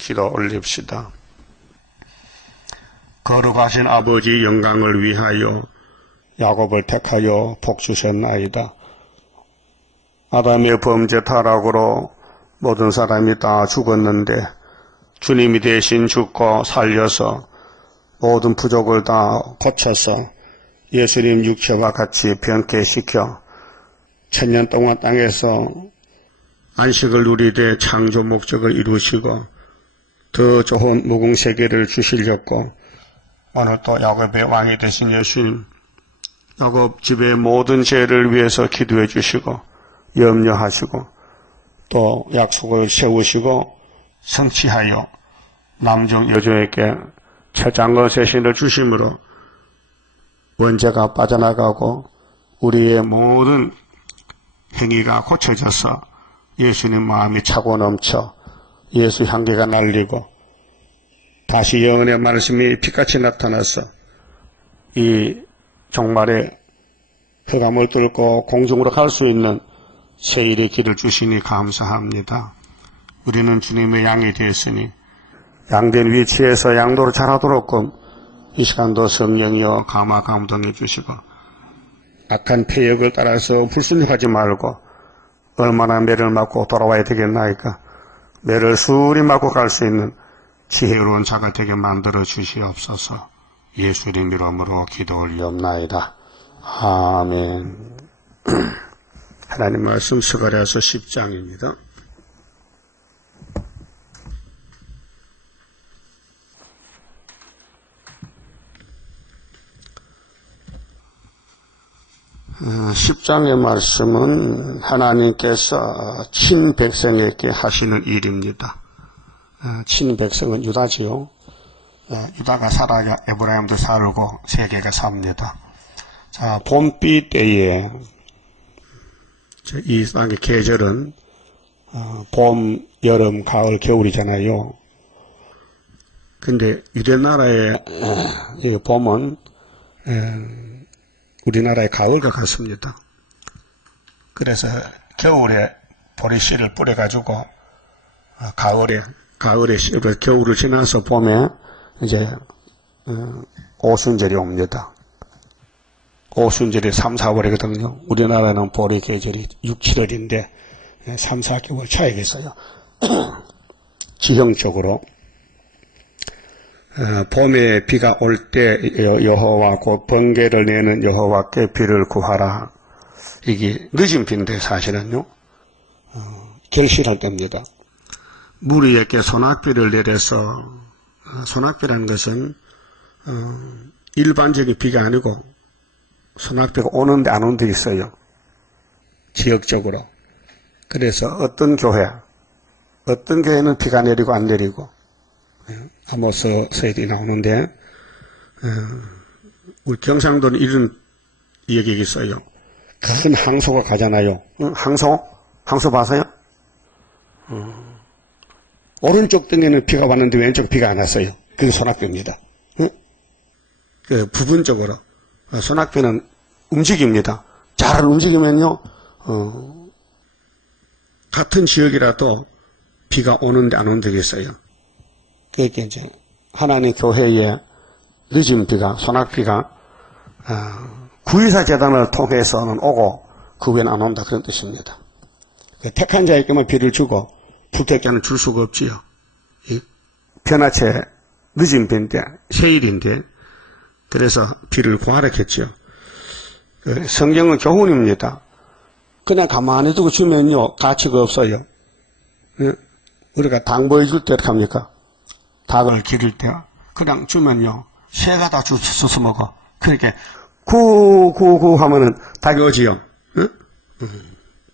기도 올립시다. 거룩하신 아버지 영광을 위하여 야곱을 택하여 복 주셨나이다. 아담의 범죄 타락으로 모든 사람이 다 죽었는데 주님이 대신 죽고 살려서 모든 부족을 다 고쳐서 예수님 육체와 같이 변케시켜 천년 동안 땅에서 안식을 누리되 창조 목적을 이루시고 더 좋은 무궁세계를 주시려고 오늘 또 야곱의 왕이 되신 예수님, 야곱 집의 모든 죄를 위해서 기도해 주시고 염려하시고 또 약속을 세우시고 성취하여 남종 여종에게 최장거 세신을 주심으로 원죄가 빠져나가고 우리의 모든 행위가 고쳐져서 예수님 마음이 차고 넘쳐 예수 향기가 날리고 다시 영원의 말씀이 빛같이 나타나서 이 종말의 흑암을 뚫고 공중으로 갈 수 있는 세일의 길을 주시니 감사합니다. 우리는 주님의 양이 되었으니 양된 위치에서 양도를 잘하도록끔 이 시간도 성령이여 감화 감동해 주시고 악한 패역을 따라서 불순종하지 말고 얼마나 매를 맞고 돌아와야 되겠나이까. 매를 수리 맞고 갈 수 있는 지혜로운 자가 되게 만들어 주시옵소서. 예수님 이름으로 기도 올리옵나이다. 아멘. 하나님 말씀 스가랴서 10장입니다. 어, 10장의 말씀은 하나님께서 친백성에게 하시는 일입니다. 친백성은 유다지요. 유다가 살아야 에브라임도 살고 세계가 삽니다. 자, 봄비 때에 이 땅의 계절은 봄, 여름, 가을, 겨울이잖아요. 근데 유대나라의 봄은 우리나라의 가을과 같습니다. 그래서 겨울에 보리씨를 뿌려가지고 가을에 씨를 겨울을 지나서 봄에 이제 오순절이 옵니다. 오순절이 3, 4월이거든요. 우리나라는 보리 계절이 6, 7월인데 3, 4개월 차이가 있어요. 지형적으로 봄에 비가 올 때 여호와 곧 번개를 내는 여호와께 비를 구하라. 이게 늦은 비인데 사실은요. 결실할 때입니다. 물 위에 소낙비를 내려서 소낙비라는 것은 일반적인 비가 아니고 소낙비가 오는데 안 오는 데 있어요. 지역적으로. 그래서 어떤 교회는 비가 내리고 안 내리고 아모스서에도 나오는데 우리 경상도는 이런 얘기가 있어요. 큰 항소가 가잖아요. 항소 봐서요? 오른쪽 등에는 비가 왔는데 왼쪽 비가 안 왔어요. 그게 소낙비입니다. 그 부분적으로 소낙비는 움직입니다. 잘 움직이면요, 같은 지역이라도 비가 오는데 안 오는 데가 있어요. 그게 이제 하나님 교회에 늦은 비가, 소낙비가 구의사 재단을 통해서는 오고 그 후에는 안 온다 그런 뜻입니다. 택한 자에게만 비를 주고 불택자는 줄 수가 없지요. 변화체 늦은 비인데 세일인데 그래서 비를 구하라 했죠. 성경은 교훈입니다. 그냥 가만히 두고 주면요 가치가 없어요. 우리가 당 보여줄 때 어떻게 합니까? 닭을 기를 때 그냥 주면요 새가 다 주워 먹어. 그러니까 구구구 하면은 닭이 오지요.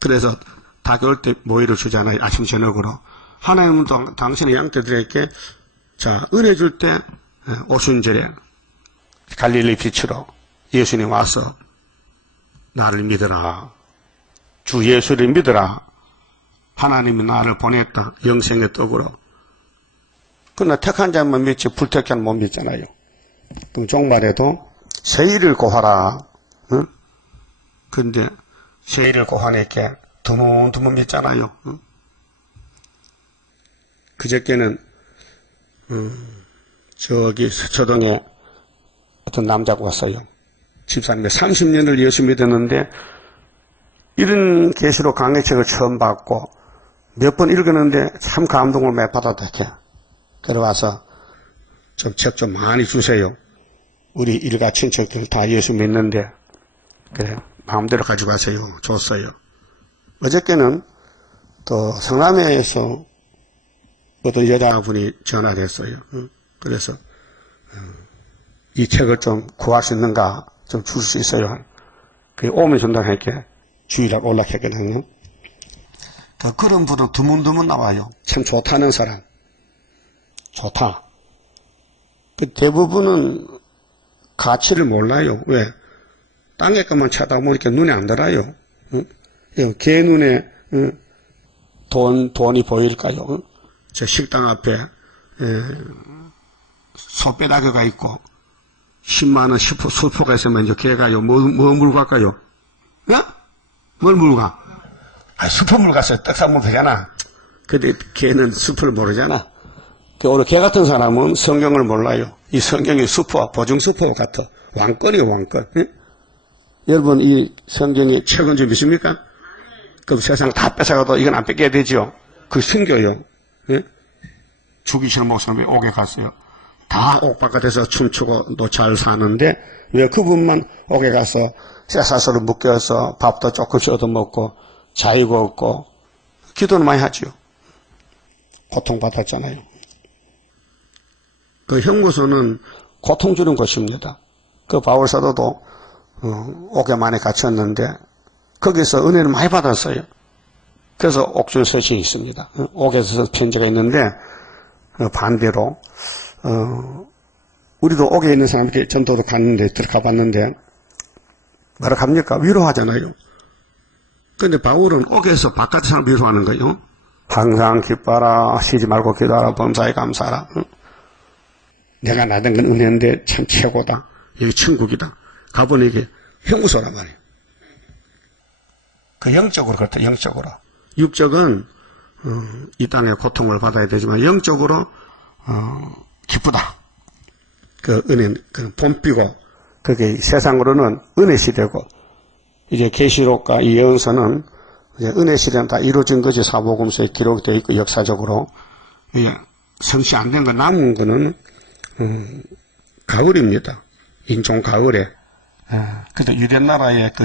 그래서 닭이 올 때 모이를 주잖아요. 아침 저녁으로. 하나님은 당신의 양떼들에게 자 은혜 줄 때 오순절에 갈릴리 빛으로 예수님 와서 나를 믿어라. 주 예수를 믿어라. 하나님이 나를 보냈다. 영생의 떡으로. 그러나 택한 자만 믿지 불택한 못 믿잖아요. 그럼 종말에도 세일을 고하라. 응? 근데 세일을 고하니까 드문드문 믿잖아요. 응? 그저께는 저기 서초동에 어떤 남자가 왔어요. 집사님이 30년을 예수 믿었는데 이런 계시록 강해책을 처음 받고 몇 번 읽었는데 참 감동을 많이 받았다. 그래 와서 좀 책 좀 많이 주세요. 우리 일가 친척들 다 예수 믿는데 그래 마음대로 가지고 가세요. 줬어요. 어저께는 또 성남에서 어떤 여자분이 전화를 했어요. 그래서 이 책을 좀 구할 수 있는가 좀 줄 수 있어요. 그 오면 준다고 하니까 주일날 올라갔거든요. 그런 분은 드문드문 나와요. 참 좋다는 사람. 좋다. 대부분은 가치를 몰라요. 왜? 땅에 것만 쳐다보니까 눈에 안 들어요. 개 눈에 돈이 보일까요? 저 식당 앞에 소빼다귀가 있고 10만원 수표가 있으면 이제 개가요. 뭐 물고 갈까요? 뭘 물고 가? 수표 물고 갔어요. 떡상 물고 가잖아. 근데 개는 수표를 모르잖아. 오늘 개 같은 사람은 성경을 몰라요. 이 성경이 수포, 보증수포 같아. 왕권이에요, 왕권. 여러분, 이 성경의 책은 좀 있습니까? 그럼 세상 다 뺏어가도 이건 안 뺏겨야 되죠. 그 숨겨요. 죽이시는 목사님이 옥에 갔어요. 다 옥 바깥에서 춤추고 또 잘 사는데 왜 그분만 옥에 가서 쇠사슬을 묶여서 밥도 조금씩 얻어먹고 자유가 없고 기도는 많이 하죠. 고통받았잖아요. 그 형무소는 고통 주는 곳입니다. 그 바울 사도도 옥에 많이 갇혔는데 거기서 은혜를 많이 받았어요. 그래서 옥중 서신이 있습니다. 옥에서 편지가 있는데 반대로 우리도 옥에 있는 사람들이 전도도 갔는데 들어가 봤는데 뭐라 합니까? 위로하잖아요. 근데 바울은 옥에서 바깥 사람 위로하는 거예요. 항상 기뻐라, 쉬지 말고 기도하라, 범사에 감사하라. 내가 나던 건 은혜인데 참 최고다. 여기 천국이다. 가보니 이게 형무소란 말이에요. 그 영적으로 그렇다, 영적으로. 육적은 이 땅에 고통을 받아야 되지만 영적으로 기쁘다. 그 은혜, 그 봄비고 그게 세상으로는 은혜 시대고 이제 계시록과 이 예언서는 이제 은혜 시대는 다 이루어진 거지. 사복음서에 기록되어 있고 역사적으로 성취 안 된 거 남은 거는 가을입니다. 인종 가을에. 그래도 유대 나라의 그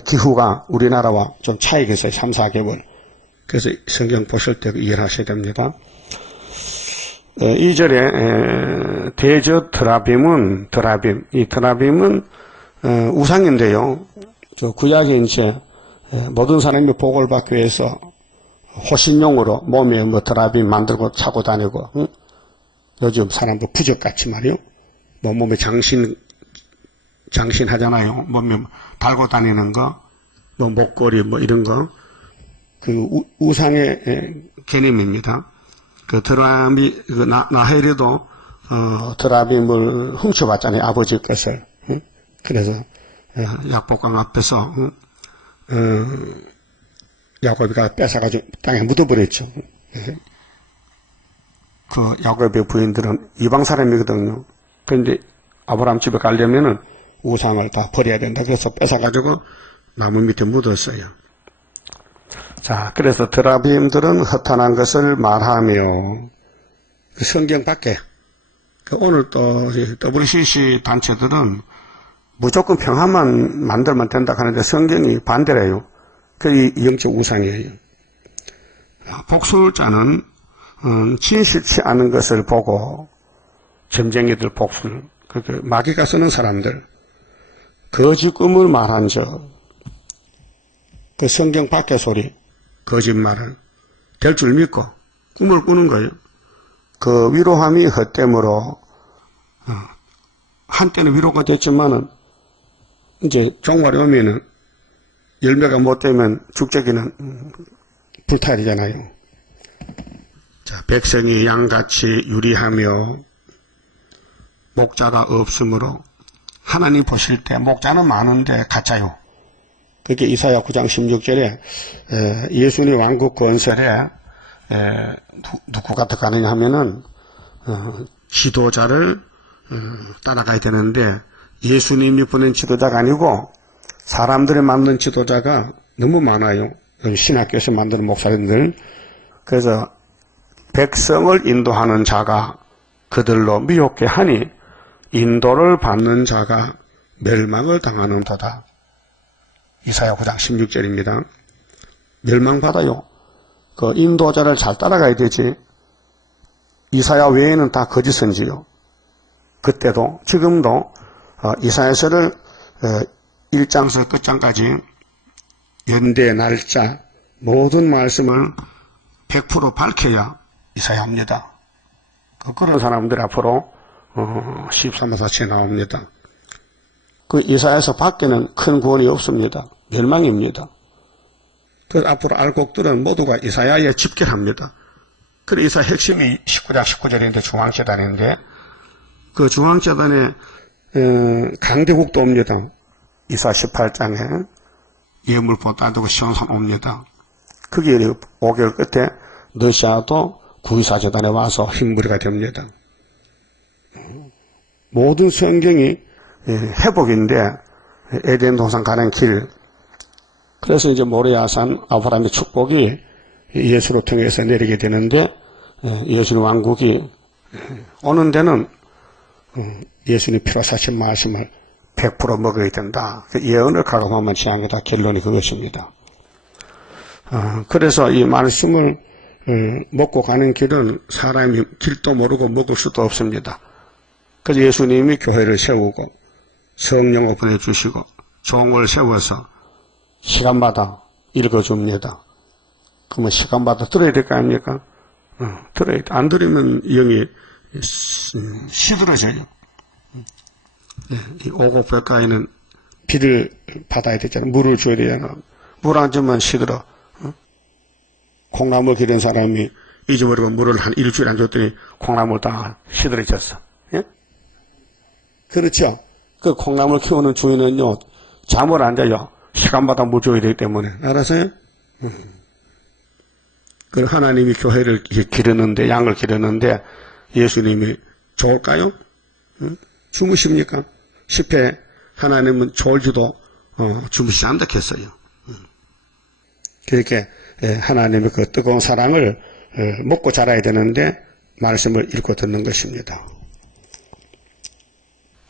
기후가 우리나라와 좀 차이가 있어요. 3, 4개월. 그래서 성경 보실 때 이해하셔야 됩니다. 2절에 대저 드라빔은 이 드라빔은 우상인데요. 저 구약에 이제 모든 사람이 복을 받기 위해서 호신용으로 몸에 뭐 드라빔 만들고 차고 다니고 요즘 사람들 부적같이 말이요. 뭐 몸에 장신 하잖아요. 몸에 달고 다니는 거, 뭐 목걸이 뭐 이런 거. 그 우상의 개념입니다. 그 드라빔, 나헬이도 드라빔을 훔쳐봤잖아요. 아버지 것을. 그래서 약복강 앞에서 야곱이가 뺏어가지고 땅에 묻어버렸죠. 그 야곱의 부인들은 이방 사람이거든요. 그런데 아브라함 집에 가려면은 우상을 다 버려야 된다. 그래서 뺏어가지고 나무 밑에 묻었어요. 자, 그래서 드라빔들은 허탄한 것을 말하며 성경 밖에 오늘 또 WCC 단체들은 무조건 평화만 만들면 된다 하는데 성경이 반대래요. 그게 영적 우상이에요. 복술자는 진실치 않은 것을 보고 점쟁이들 복술, 마귀가 쓰는 사람들 거짓 꿈을 말한 적, 그 성경 밖의 소리, 거짓말을 될 줄 믿고 꿈을 꾸는 거예요. 그 위로함이 헛됨으로 한때는 위로가 됐지만은 이제 종말이 오면은 열매가 못 되면 죽재기는 불타야 되잖아요. 자, 백성이 양같이 유리하며 목자가 없으므로 하나님 보실 때 목자는 많은데 가짜요. 그게 이사야 9장 16절에 예수님 왕국 건설에 누구가 들어가느냐 하면은 지도자를 따라가야 되는데 예수님이 보낸 지도자가 아니고 사람들이 만든 지도자가 너무 많아요. 신학교에서 만드는 목사님들. 그래서 백성을 인도하는 자가 그들로 미혹해 하니 인도를 받는 자가 멸망을 당하는 도다. 이사야 9장 16절입니다. 멸망받아요. 그 인도자를 잘 따라가야 되지. 이사야 외에는 다 거짓 선지요. 그때도 지금도 이사야서를 1장에서 끝장까지 연대, 날짜 모든 말씀을 100% 밝혀야 이사야합니다. 그런 사람들 앞으로 13마사치에 나옵니다. 그 이사야서 밖에는 큰 구원이 없습니다. 멸망입니다. 그래서 앞으로 알곡들은 모두가 이사야에 집결합니다. 그래 이사야 핵심이 19장 19절인데 중앙재단인데 그 중앙재단에 강대국도 옵니다. 이사야 18장에 예물보 따두고 시온산 옵니다. 거기에 5개월 끝에 러시아도 구이사재단에 와서 흰무리가 됩니다. 모든 성경이 회복인데 에덴 동산 가는 길. 그래서 이제 모리아산 아브라함의 축복이 예수로 통해서 내리게 되는데 예수님 왕국이 오는 데는 예수님 피로 사신 말씀을 100% 먹어야 된다. 예언을 가감하면 지향이다. 결론이 그것입니다. 그래서 이 말씀을 먹고 가는 길은 사람이 길도 모르고 먹을 수도 없습니다. 그래서 예수님이 교회를 세우고 성령을 보내주시고 종을 세워서 시간마다 읽어줍니다. 그러면 시간마다 들어야 될 거 아닙니까? 들어야 돼. 안 들으면 영이 시들어져요. 이 오곡백과에는 비를 받아야 되잖아. 물을 줘야 되잖아. 물 안 주면 시들어. 콩나물 기른 사람이 잊어버리고 물을 한 일주일 안 줬더니 콩나물 다 시들어졌어. 예? 그렇죠? 그 콩나물 키우는 주인은요, 잠을 안 자요. 시간마다 물 줘야 되기 때문에. 알아서요? 그 하나님이 교회를 기르는데, 양을 기르는데, 예수님이 좋을까요? 주무십니까? 10회 하나님은 졸지도 주무시지 않다 했어요. 그렇게 하나님의 그 뜨거운 사랑을 먹고 자라야 되는데 말씀을 읽고 듣는 것입니다.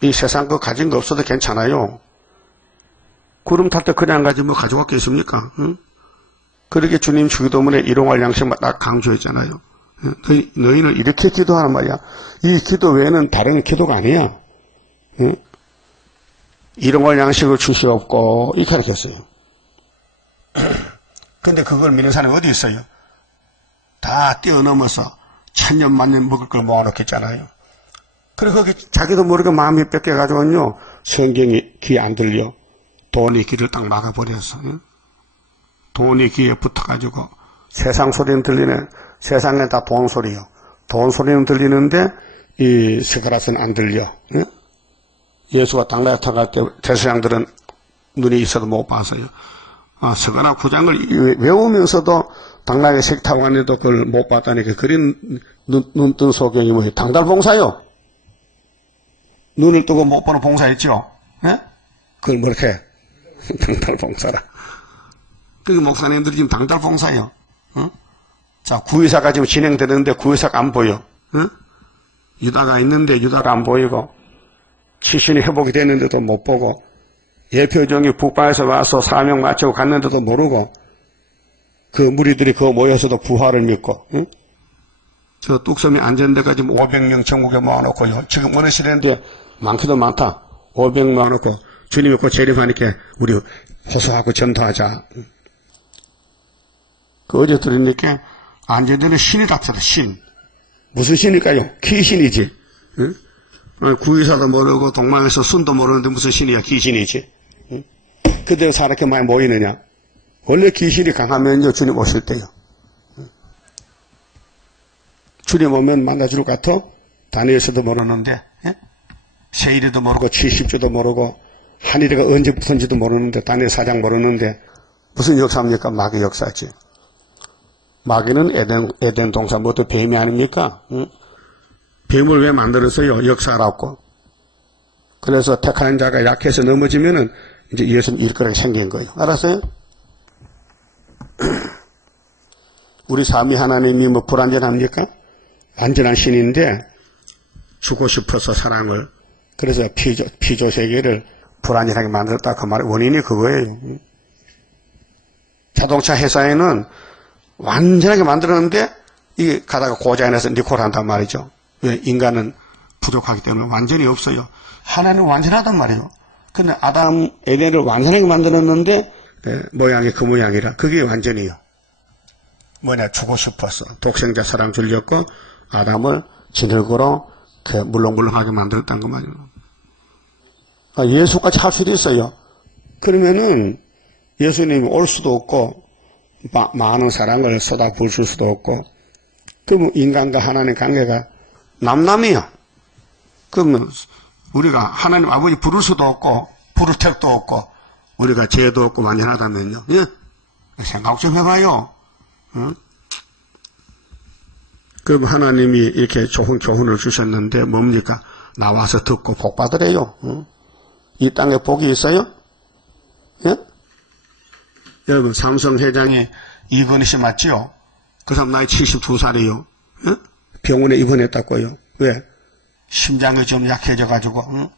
이 세상 거 가진 거 없어도 괜찮아요. 구름 탈 때 그냥 가지 뭐 가져왔겠습니까? 응? 그렇게 주님 주기도문에 일용할 양식만 딱 강조했잖아요. 너희는 이렇게 기도하는 말이야. 이 기도 외에는 다른 기도가 아니야. 응? 일용할 양식을 주시옵고 이렇게 가르쳤어요. 근데 그걸 믿는 사람이 어디 있어요? 다 뛰어넘어서 천년 만년 먹을 걸 모아놓겠잖아요. 그리고 거기 자기도 모르게 마음이 뺏겨가지고요, 성경이 귀에 안 들려. 돈이 귀를 딱 막아버렸어. 돈이 귀에 붙어가지고 세상 소리는 들리네. 세상에 다 돈 소리요. 돈 소리는 들리는데 이 스가랴서는 안 들려. 예수가 당나라 타갈 때 제사장들은 눈이 있어도 못 봤어요. 스가랴 9장을 외우면서도 당나라에 색 타고 갔는데도 그걸 못 봤다니까. 그린 눈뜬 소경이 뭐예요? 당달봉사요. 눈을 뜨고 못 보는 봉사했죠. 예? 그걸 뭐렇게 해? 당달봉사라. 그게 목사님들이 지금 당달봉사예요. 자, 구의사가 지금 진행되는데 구의사가 안 보여. 유다가 있는데 유다가 안 보이고, 시신이 회복이 됐는데도 못 보고, 예표종이 북방에서 와서 사명 마치고 갔는데도 모르고, 그 무리들이 그거 모여서도 부활을 믿고, 저 뚝섬이 안전대가 지금 500명 전국에 모아놓고요. 지금 어느 시대인데 많기도 많다. 500 모아놓고 주님이 곧 재림하니까 우리 호소하고 전도하자. 그 어제 들으니까 안전대는 신이 답니다. 신. 무슨 신일까요? 귀신이지. 응? 구의사도 모르고 동방에서 순도 모르는데 무슨 신이야? 귀신이지. 응? 그대로 사람이 많이 모이느냐? 원래 귀신이 강하면요, 주님 오실 때요. 주님 오면 만나줄 것 같아? 다니엘서도 모르는데, 예? 세일이도 모르고, 70주도 모르고, 한일이가 언제 붙은지도 모르는데, 다니엘 4장 모르는데, 무슨 역사입니까? 마귀 역사지. 마귀는 에덴 동산 모두 뱀이 아닙니까? 응? 뱀을 왜 만들었어요? 역사라고. 그래서 택한 자가 약해서 넘어지면은 이제 예수는 일거리가 생긴 거예요. 알았어요? 우리 삶이 하나님이 뭐 불완전합니까? 완전한 신인데 주고 싶어서 사랑을, 그래서 피조 세계를 불완전하게 만들었다. 그 말의 원인이 그거예요. 자동차 회사에는 완전하게 만들었는데 이게 가다가 고장이 나서 리콜 한단 말이죠. 왜? 인간은 부족하기 때문에 완전히 없어요. 하나님은 완전하단 말이에요. 근데 아담, 에덴을 완전하게 만들었는데 모양이 그 모양이라 그게 완전이요. 뭐냐, 주고 싶었어. 독생자 사랑 주려고 아담을 지늘고로 물렁물렁하게 만들었다는 거 말이에요. 예수까지 할 수도 있어요. 그러면은 예수님이 올 수도 없고 많은 사랑을 쏟아부을 수도 없고, 그러면 인간과 하나님 관계가 남남이야. 그러면 우리가 하나님 아버지 부를 수도 없고 부를 택도 없고 우리가 죄도 없고 완전하다면요. 예? 생각 좀 해봐요. 그럼 하나님이 이렇게 좋은 교훈을 주셨는데 뭡니까? 나와서 듣고 복 받으래요. 이 땅에 복이 있어요? 예? 여러분, 삼성 회장이 이건희 씨 맞지요? 그 사람 나이 72살이에요. 예? 병원에 입원했다고요. 왜? 심장이 좀 약해져가지고.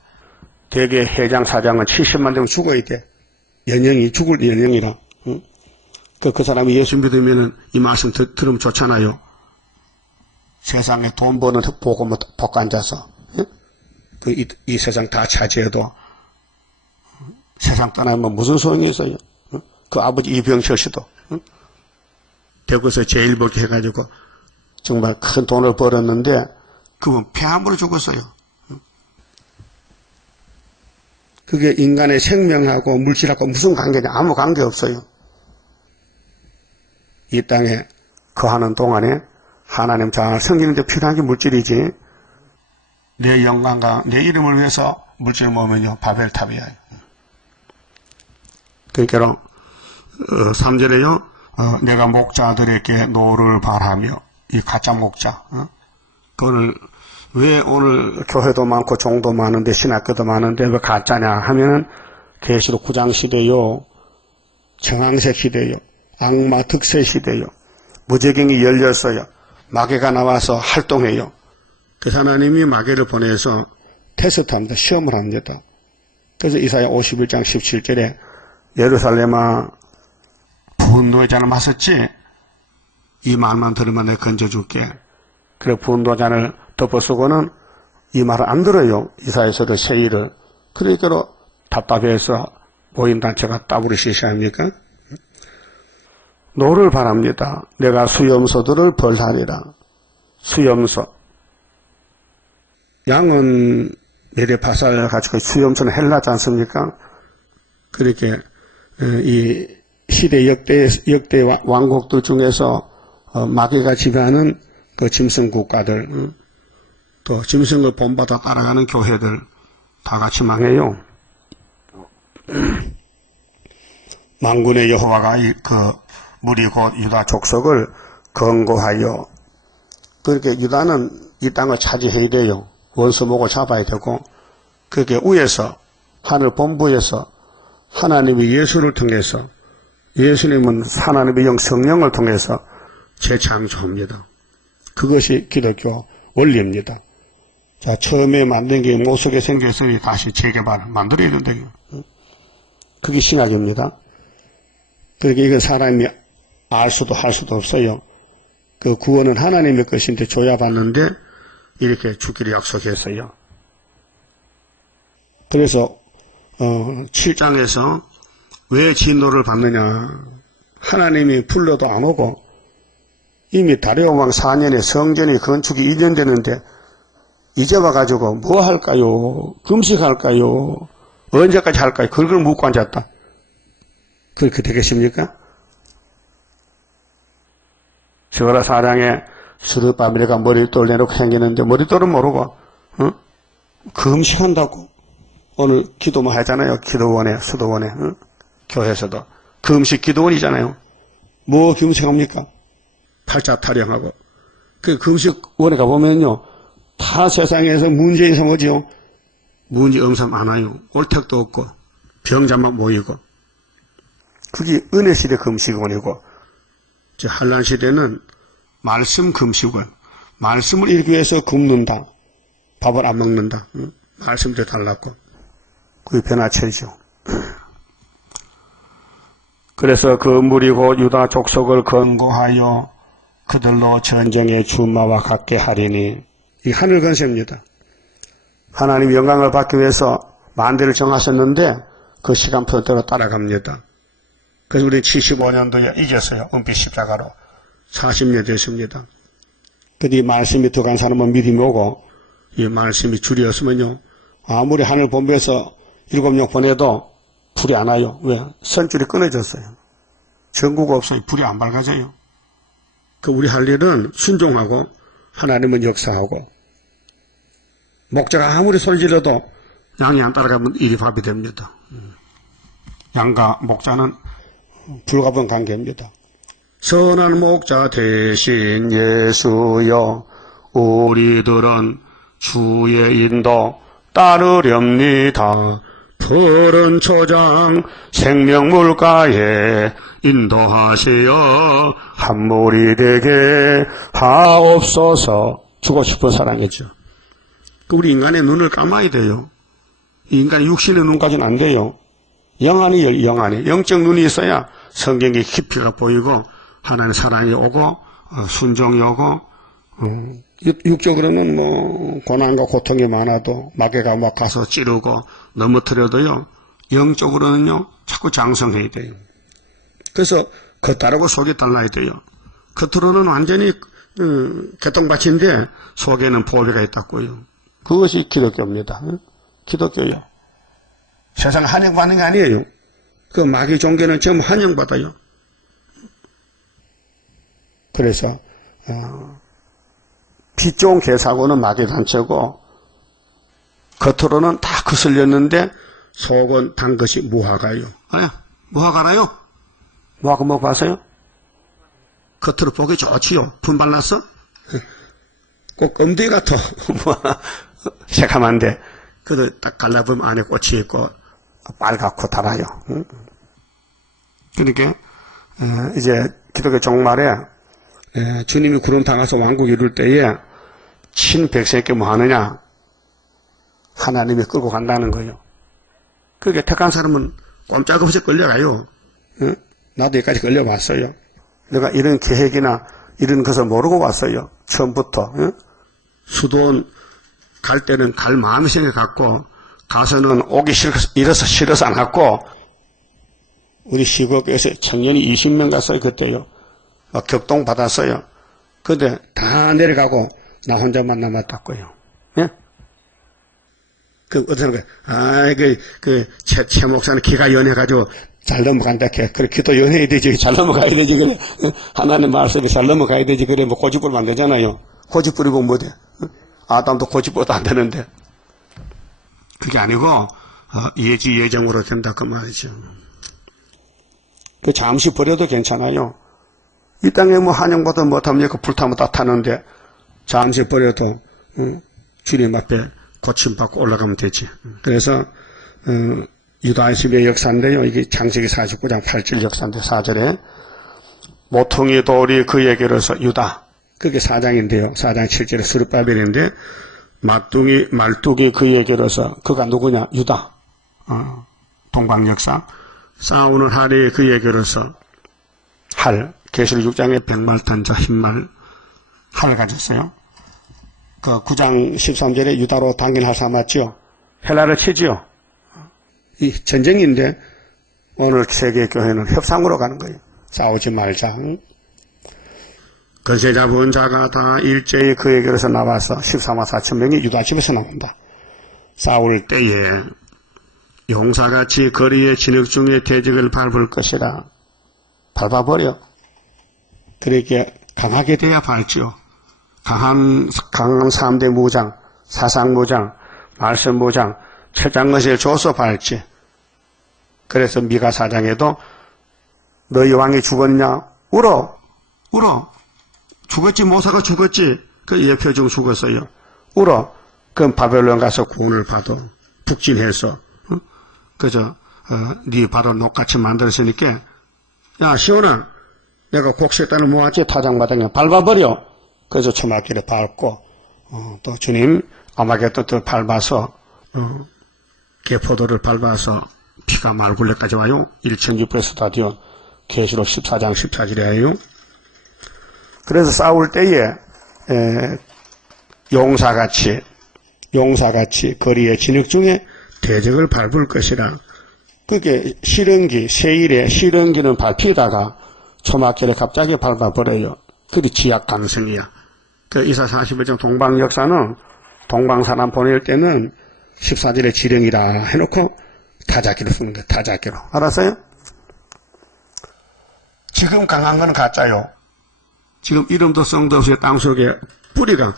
대개 회장, 사장은 70만 되면 죽어야 돼. 연령이 죽을 연령이라. 그 사람이 예수 믿으면은 이 말씀 들으면 좋잖아요. 세상에 돈 버는 복음을 복 앉아서. 예? 이 세상 다 차지해도 세상 떠나면 무슨 소용이 있어요? 그 아버지 이병철 씨도 대구에서 제일복이 해가지고 정말 큰 돈을 벌었는데 그분 폐암으로 죽었어요. 그게 인간의 생명하고 물질하고 무슨 관계냐? 아무 관계 없어요. 이 땅에 거하는 동안에 하나님 잘 섬기는 데 필요한 게 물질이지, 내 영광과 내 이름을 위해서 물질을 모으면요 바벨탑이야. 그러니까 3절에요 내가 목자들에게 노를 바라며, 이 가짜 목자, 그거를 왜 오늘 교회도 많고 종도 많은데 신학교도 많은데 왜 가짜냐 하면은 계시록 9장 시대요, 정황색 시대요, 악마 득세 시대요, 무저갱이 열렸어요, 마귀가 나와서 활동해요. 그래서 하나님이 마귀를 보내서 테스트합니다. 시험을 합니다. 그래서 이사야 51장 17절에 예루살렘아 분노의 잔을 마셨지? 이 말만 들으면 내가 건져줄게. 그래 분노의 잔을 덮어쓰고는 이 말을 안 들어요. 이사야서도 세일을. 그러니까 답답해서 모임단체가 따블을 시시합니까? 노를 바랍니다. 내가 수염소들을 벌하리라. 수염소. 양은 메레파살 가지고 수염소는 헬라지 않습니까? 그렇게 이 시대 역대 왕국들 중에서 마귀가 지배하는 그 짐승 국가들, 또 짐승을 본받아 따라가는 교회들 다 같이 망해요. 만군의 여호와가 그 무리 곧 유다 족속을 건고하여, 그렇게 유다는 이 땅을 차지해야 돼요. 원수목을 잡아야 되고, 그렇게 위에서 하늘 본부에서 하나님이 예수를 통해서, 예수님은 하나님의 영 성령을 통해서 재창조합니다. 그것이 기독교 원리입니다. 자, 처음에 만든 게 모속에 생겼으니 다시 재개발 만들어야 된다고요. 그게 신학입니다. 그러니까 이건 사람이 알 수도 할 수도 없어요. 그 구원은 하나님의 것인데 줘야 받는데 이렇게 주기를 약속했어요. 그래서 7장에서 왜 진노를 받느냐, 하나님이 불러도 안 오고 이미 다리오 왕 4년에 성전이 건축이 2년 되는데 이제 와가지고 뭐 할까요? 금식할까요? 언제까지 할까요? 그걸 묻고 앉았다. 그렇게 되겠습니까? 스가랴 4장에 스룹바벨이 머리돌 내놓고 생기는데 머리돌은 모르고 금식한다고. 오늘 기도만 하잖아요. 기도원에, 수도원에, 교회에서도 금식 기도원이잖아요. 뭐 금식합니까? 팔자 타령하고. 그 금식원에 가보면요 타 세상에서 문제 있으면 뭐지요? 문제 엄청 많아요. 옳택도 없고 병자만 모이고. 그게 은혜 시대 금식원이고, 한란 시대는 말씀 금식원. 말씀을 읽기 위해서 굶는다. 밥을 안 먹는다. 말씀도 달랐고. 그게 변화체죠. 그래서 그 무리고 유다 족속을 건고하여 그들로 전쟁의 주마와 같게 하리니, 이 하늘 건세입니다. 하나님 영광을 받기 위해서 만대를 정하셨는데 그 시간표대로 따라갑니다. 그래서 우리 75년도에 이겼어요. 은빛 십자가로. 40년 됐습니다. 근데 이 말씀이 들어간 사람은 믿음이 오고, 이 말씀이 줄이었으면요, 아무리 하늘 본부에서 7명 보내도 불이 안 와요. 왜? 선줄이 끊어졌어요. 전구가 없어요. 불이 안 밝아져요. 그 우리 할 일은 순종하고 하나님은 역사하고, 목자가 아무리 소리 질러도 양이 안 따라가면 일이 밥이 됩니다. 양과 목자는 불가분 관계입니다. 선한 목자 대신 예수여, 우리들은 주의 인도 따르렵니다. 푸른 초장 생명물가에 인도하시어 한 무리 되게 하옵소서. 주고 싶은 사랑이죠. 우리 인간의 눈을 감아야 돼요. 인간의 육신의 눈까지는 안 돼요. 영안이 영안이. 영적 눈이 있어야 성경의 깊이가 보이고 하나님의 사랑이 오고 순종이 오고, 육적으로는 뭐 고난과 고통이 많아도 마귀가 막 가서 찌르고 넘어뜨려도요, 영적으로는요 자꾸 장성해야 돼요. 그래서 겉다르고 속이 달라야 돼요. 겉으로는 완전히 개똥밭인데 속에는 보배가 있다고요. 그것이 기독교입니다. 기독교요. 세상 환영받는 게 아니에요. 그 마귀 종교는 전부 환영받아요. 그래서 피 좋은 개사고는 마귀 단체고, 겉으로는 다 거슬렸는데 속은 단 것이 무화과요. 아야, 무화과라요? 무화과 먹어봤어요? 겉으로 보기 좋지요. 분발났어? 꼭 검둥이 같아. 새카만데 그래도 딱 갈라보면 안에 꽃이 있고 빨갛고 달아요. 그러니까 이제 기독교 종말에 주님이 구름 타가서 왕국 이룰 때에 친백성에게 뭐 하느냐? 하나님이 끌고 간다는 거예요. 그게 택한 사람은 꼼짝없이 끌려가요. 나도 여기까지 끌려왔어요. 내가 이런 계획이나 이런 것을 모르고 왔어요. 처음부터. 수도원 갈 때는 갈 마음이 생겨갖고, 가서는 오기 싫어서 안 왔고, 우리 시국에서 청년이 20명 갔어요. 그때요. 격동 받았어요. 근데 다 내려가고 나 혼자만 남았다고요. 예? 어떤 사람, 최 목사는 기가 연해가지고 잘 넘어간다. 그래, 기도 연해야 되지. 잘 넘어가야 되지. 그래. 하나님 말씀이 잘 넘어가야 되지. 그래, 뭐 고집 부리면 안 되잖아요. 고집 부리고 뭐 돼? 아담도 고집 부려도 안 되는데. 그게 아니고, 예지 예정으로 된다. 그 말이죠. 그 잠시 버려도 괜찮아요. 이 땅에 뭐 한영보다 못합니까? 불타면 다 타는데, 잠시 버려도, 주님 앞에 고침받고 올라가면 되지. 그래서, 유다의습의 역사인데요. 이게 창세기 49장 8절 역사인데 4절에 모퉁이 돌이 그에게로서 유다. 그게 4장인데요. 4장 7절에 스룹바벨인데 말뚝이 그에게로서 그가 누구냐? 유다. 동방 역사. 싸우는 할이 그에게로서 할. 계시록 6장에 백말탄자 흰말 활 가졌어요. 그 9장 13절에 유다로 당길할 삼았죠. 헬라를 치지요. 이 전쟁인데 오늘 세계교회는 협상으로 가는 거예요. 싸우지 말자. 거세 잡은 자가 다 일제히 그에게로서 나와서 14만 4천 명이 유다 집에서 나온다. 싸울 때에 용사같이 거리의 진흙 중에 대적을 밟을 것이라. 밟아버려. 그렇게 강하게 돼야 밟죠. 강한 3대 무장, 사상 무장, 말씀 무장, 철장 것을 줘서 밟지. 그래서 미가 4장에도 너희 왕이 죽었냐? 울어. 죽었지. 모사가 죽었지. 그 예표중 죽었어요. 울어. 그럼 바벨론 가서 구원을 받아. 북진해서. 그저, 네 바로 녹같이 만들었으니까, 야, 시온아, 내가 곡식단을 모았지, 타작마당에 밟아버려. 그래서 초막길에 밟고, 또 주님, 아마겟돈을 밟아서, 개포도를 밟아서 피가 말굴레까지 와요. 1,600에서 스타디온, 계시록 14장 14절이에요. 그래서 싸울 때에, 용사같이 거리의 진흙 중에 대적을 밟을 것이라. 그게 실은기, 세일에 실은기는 밟히다가 초막길에 갑자기 밟아버려요. 그게 지약 감성이야. 그 이사 41장 동방 역사는 동방사람 보낼 때는 14절에 지령이라 해놓고 타작기로 쓰는 거예요. 타작기로. 알았어요? 지금 강한 건 가짜요. 지금 이름도 성도 없이 땅속에 뿌리가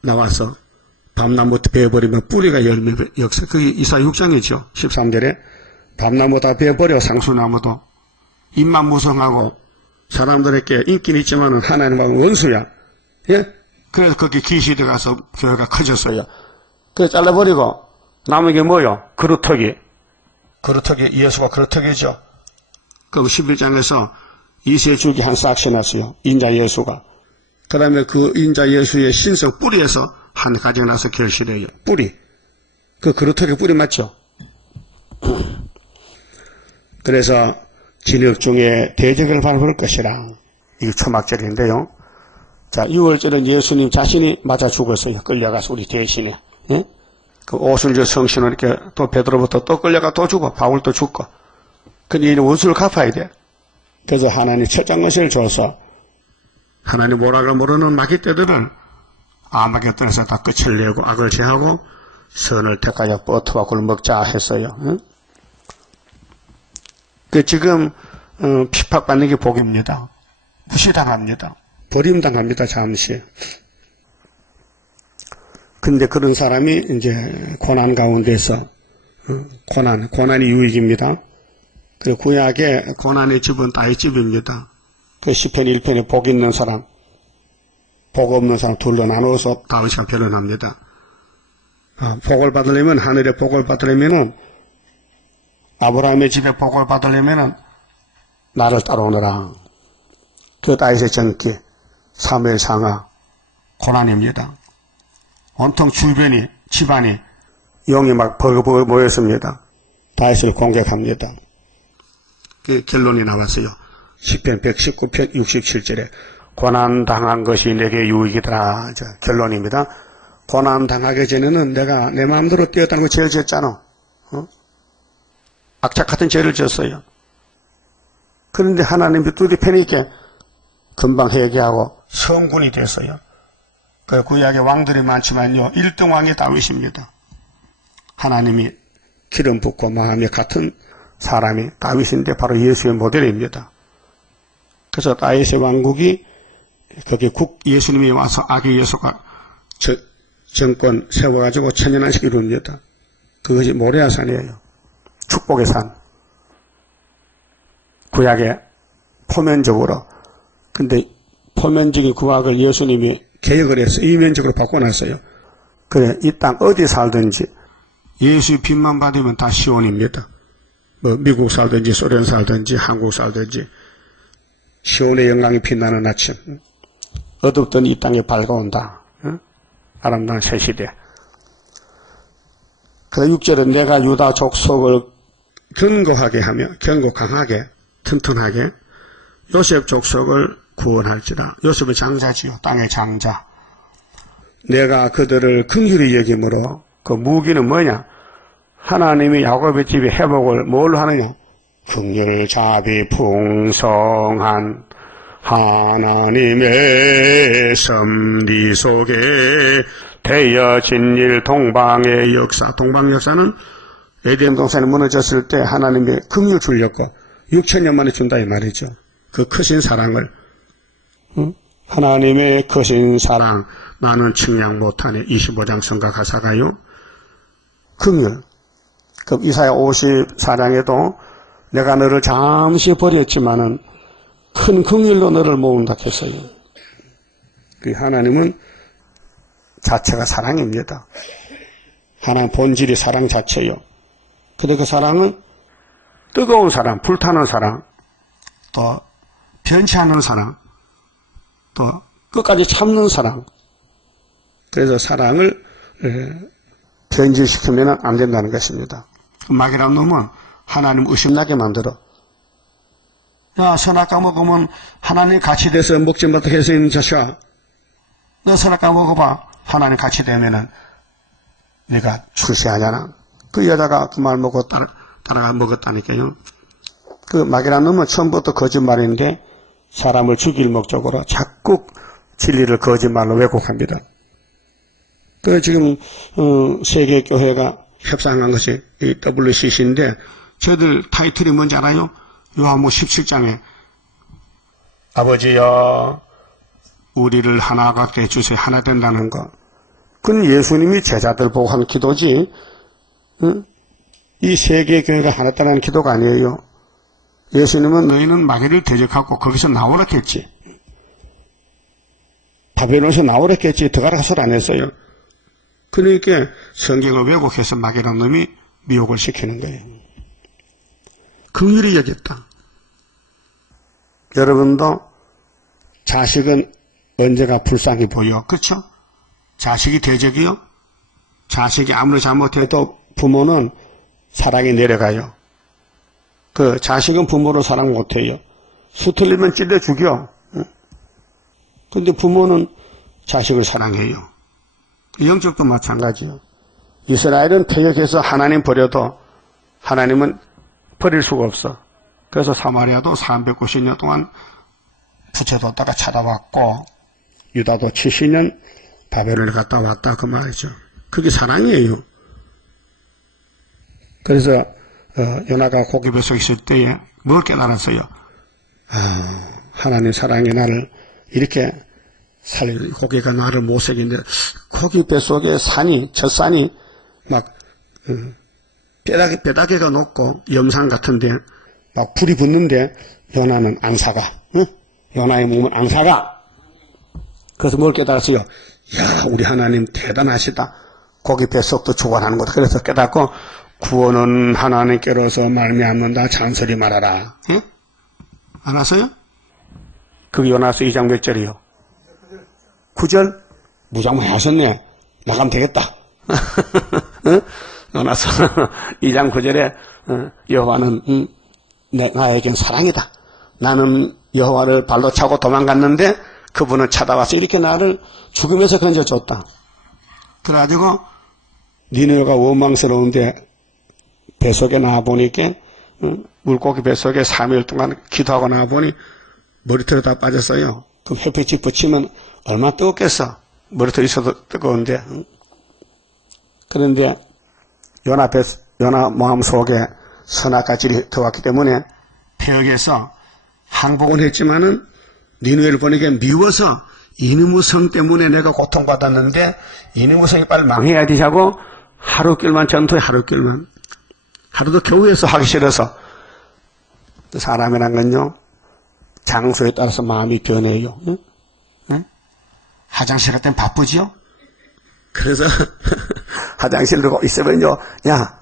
나와서 밤나무부터 베어버리면 뿌리가 열매 역사. 그게 이사 6장이죠. 13절에 밤나무 다 베어버려. 상수나무도. 입만 무성하고 사람들에게 인기는 있지만은 하나님하고 원수야. 예? 그래서 거기 기시대 가서 교회가 커졌어요. 그래서 잘라버리고 남은 게 뭐요? 그루터기. 예수가 그루터기죠. 그럼 11장에서 이세주기 한 싹씩 났어요. 인자 예수가. 그 다음에 그 인자 예수의 신성 뿌리에서 한 가지 나서 결실해요. 뿌리. 그 그루터기 뿌리 맞죠? 그래서 진흙 중에 대적을 밟을 것이라. 이게 초막절인데요. 자, 6월절은 예수님 자신이 맞아 죽었어요. 끌려가서 우리 대신에. 예? 그 오순절 성신을 이렇게 또 베드로부터 또 끌려가 또 죽어. 바울도 죽고. 근데 이는 원수를 갚아야 돼. 그래서 하나님 철장것을 줘서 하나님 뭐라고 모르는 마귀떼들은 아마겟돈에서 다 끝을 내고 악을 제하고 선을 택하여 버터와 꿀 먹자 했어요. 응? 그 지금 핍박받는 게 복입니다. 무시당합니다. 버림당합니다. 잠시. 근데 그런 사람이 이제 고난 가운데서 고난이 유익입니다. 그 구약의 고난의 집은 다윗 집입니다. 그 시편 1편에 복 있는 사람, 복 없는 사람 둘로 나누어서 다윗이 변론합니다. 복을 받으려면, 하늘의 복을 받으려면은, 아브라함의 집에 복을 받으려면은, 나를 따라오너라. 그 다윗의 전기, 사무엘 상하, 고난입니다. 온통 주변이, 집안이, 영이 막 벌거벗어 모였습니다. 다윗을 공격합니다. 그 결론이 나왔어요. 시편 119편 67절에 고난당한 것이 내게 유익이더라. 결론입니다. 고난당하기 전에는 내가 내 마음대로 뛰었다는 거 죄를 지었잖아. 악착 같은 죄를 지었어요. 그런데 하나님이 뚜디 패니까 금방 회개하고 성군이 됐어요. 그 구약의 왕들이 많지만요. 1등 왕이 다윗입니다. 하나님이 기름 붓고 마음이 같은 사람이 다윗인데 바로 예수의 모델입니다. 그래서 다윗의 왕국이 거기 예수님이 와서 아기 예수가 정권 세워가지고 천년한식 이룹니다. 그것이 모레아산이에요. 축복의 산. 구약의 포면적으로. 근데 포면적인 구약을 예수님이 개혁을 해서 이면적으로 바꿔놨어요. 그래, 이 땅 어디 살든지 예수의 빛만 받으면 다 시온입니다. 뭐 미국 살든지 소련 살든지 한국 살든지 시온의 영광이 빛나는 아침. 어둡던 이 땅에 밝아온다. 응? 아름다운 새 시대. 그래서 6절은 내가 유다 족속을 견고하게 하며 강하게 튼튼하게 요셉 족속을 구원할지라. 요셉의 장자지요. 땅의 장자. 내가 그들을 긍휼히 여김으로 그 무기는 뭐냐? 하나님이 야곱의 집에 회복을 뭘로 하느냐? 긍휼 자비 풍성한 하나님의 섭리 속에 되어진 일 동방의 역사. 동방 역사는 에덴 동산이 무너졌을 때 하나님이 긍휼 주려고 6천년 만에 준다 이 말이죠. 그 크신 사랑을. 하나님의 크신 사랑 나는 측량 못하네. 25장 성가 가사가요. 긍휼. 그 이사야 54장에도 내가 너를 잠시 버렸지만은 큰 긍휼로 너를 모은다 했어요. 그 하나님은 자체가 사랑입니다. 하나님 본질이 사랑 자체요. 근데 그 사랑은 뜨거운 사랑, 불타는 사랑, 또 변치 않는 사랑, 또 끝까지 참는 사랑. 그래서 사랑을 변질시키면 안 된다는 것입니다. 마귀란 놈은 하나님 의심나게 만들어. 야, 선악과 먹으면 하나님 같이 돼서 먹지 못하게 해서 있는 자식아. 너 선악과 먹어봐. 하나님 같이 되면은 네가 출세하잖아. 그 여자가 그 말 먹고 따라가 먹었다니까요. 그 마귀란 놈은 처음부터 거짓말인데 사람을 죽일 목적으로 자꾸 진리를 거짓말로 왜곡합니다. 그 지금 세계교회가 협상한 것이 이 WCC인데 저희들 타이틀이 뭔지 알아요? 요한복음 17장에 아버지여 우리를 하나가 해주세요. 하나 된다는 거. 그건 예수님이 제자들 보고 한 기도지. 응? 이 세계교회가 하나 된다는 기도가 아니에요. 예수님은 너희는 마귀를 대적하고 거기서 나오라 했지. 바벨론에서 나오라 했지. 들어가라서는 안 했어요. 그러니까 성경을 왜곡해서 마귀라는 놈이 미혹을 시키는 거예요. 긍휼히 여겼다. 여러분도 자식은 언제가 불쌍히 보여. 그렇죠? 자식이 대적이요? 자식이 아무리 잘못해도 부모는 사랑이 내려가요. 그 자식은 부모를 사랑 못해요. 수 틀리면 찔러 죽여. 근데 부모는 자식을 사랑해요. 영적도 마찬가지요. 이스라엘은 퇴역해서 하나님 버려도 하나님은 버릴 수가 없어. 그래서 사마리아도 390년 동안 붙여뒀다가 찾아왔고 유다도 70년 바벨론에 갔다 왔다 그 말이죠. 그게 사랑이에요. 그래서 요나가 고기 뱃속에 있을 때에 뭘 깨달았어요? 하나님 사랑이 나를 이렇게 고기가 나를 못새긴데 고기 뱃속에 젖산이 막 뼈다귀가 높고 염산 같은데 막 불이 붙는데 요나는 안 사가. 응? 요나의 몸은 안 사가. 그래서 뭘 깨달았어요? 야, 우리 하나님 대단하시다. 고기 뱃속도 주관하는 거다. 그래서 깨닫고 구원은 하나님께로서 말미암는다. 잔소리 말아라. 예? 알았어요? 그게 요나서 2장 몇 절이요? 9절? 무장만 하셨네. 나가면 되겠다. 응? 요나서 2장 9절에 여호와는 나에겐 사랑이다. 나는 여호와를 발로 차고 도망갔는데 그분은 찾아와서 이렇게 나를 죽음에서 건져줬다. 그래가지고 니느웨가 원망스러운데 뱃속에 나와보니까 물고기 뱃속에 3일 동안 기도하고 나와보니 머리털이 다 빠졌어요. 그럼 햇빛이 붙이면 얼마나 뜨겁겠어. 머리털이 있어도 뜨거운데. 그런데 요나 마음 속에 선악과 질이 들어왔기 때문에 폐역에서 항복은 했지만은 니느웨를 보니까 미워서 이놈의 성 때문에 내가 고통받았는데 이놈의 성이 빨리 망해야 되자고 하루길만 전투해. 하루도 겨우해서 하기 싫어서. 사람이란 건요 장소에 따라서 마음이 변해요. 응? 응? 화장실 갈 땐 바쁘지요? 그래서 화장실 들고 있으면요, 야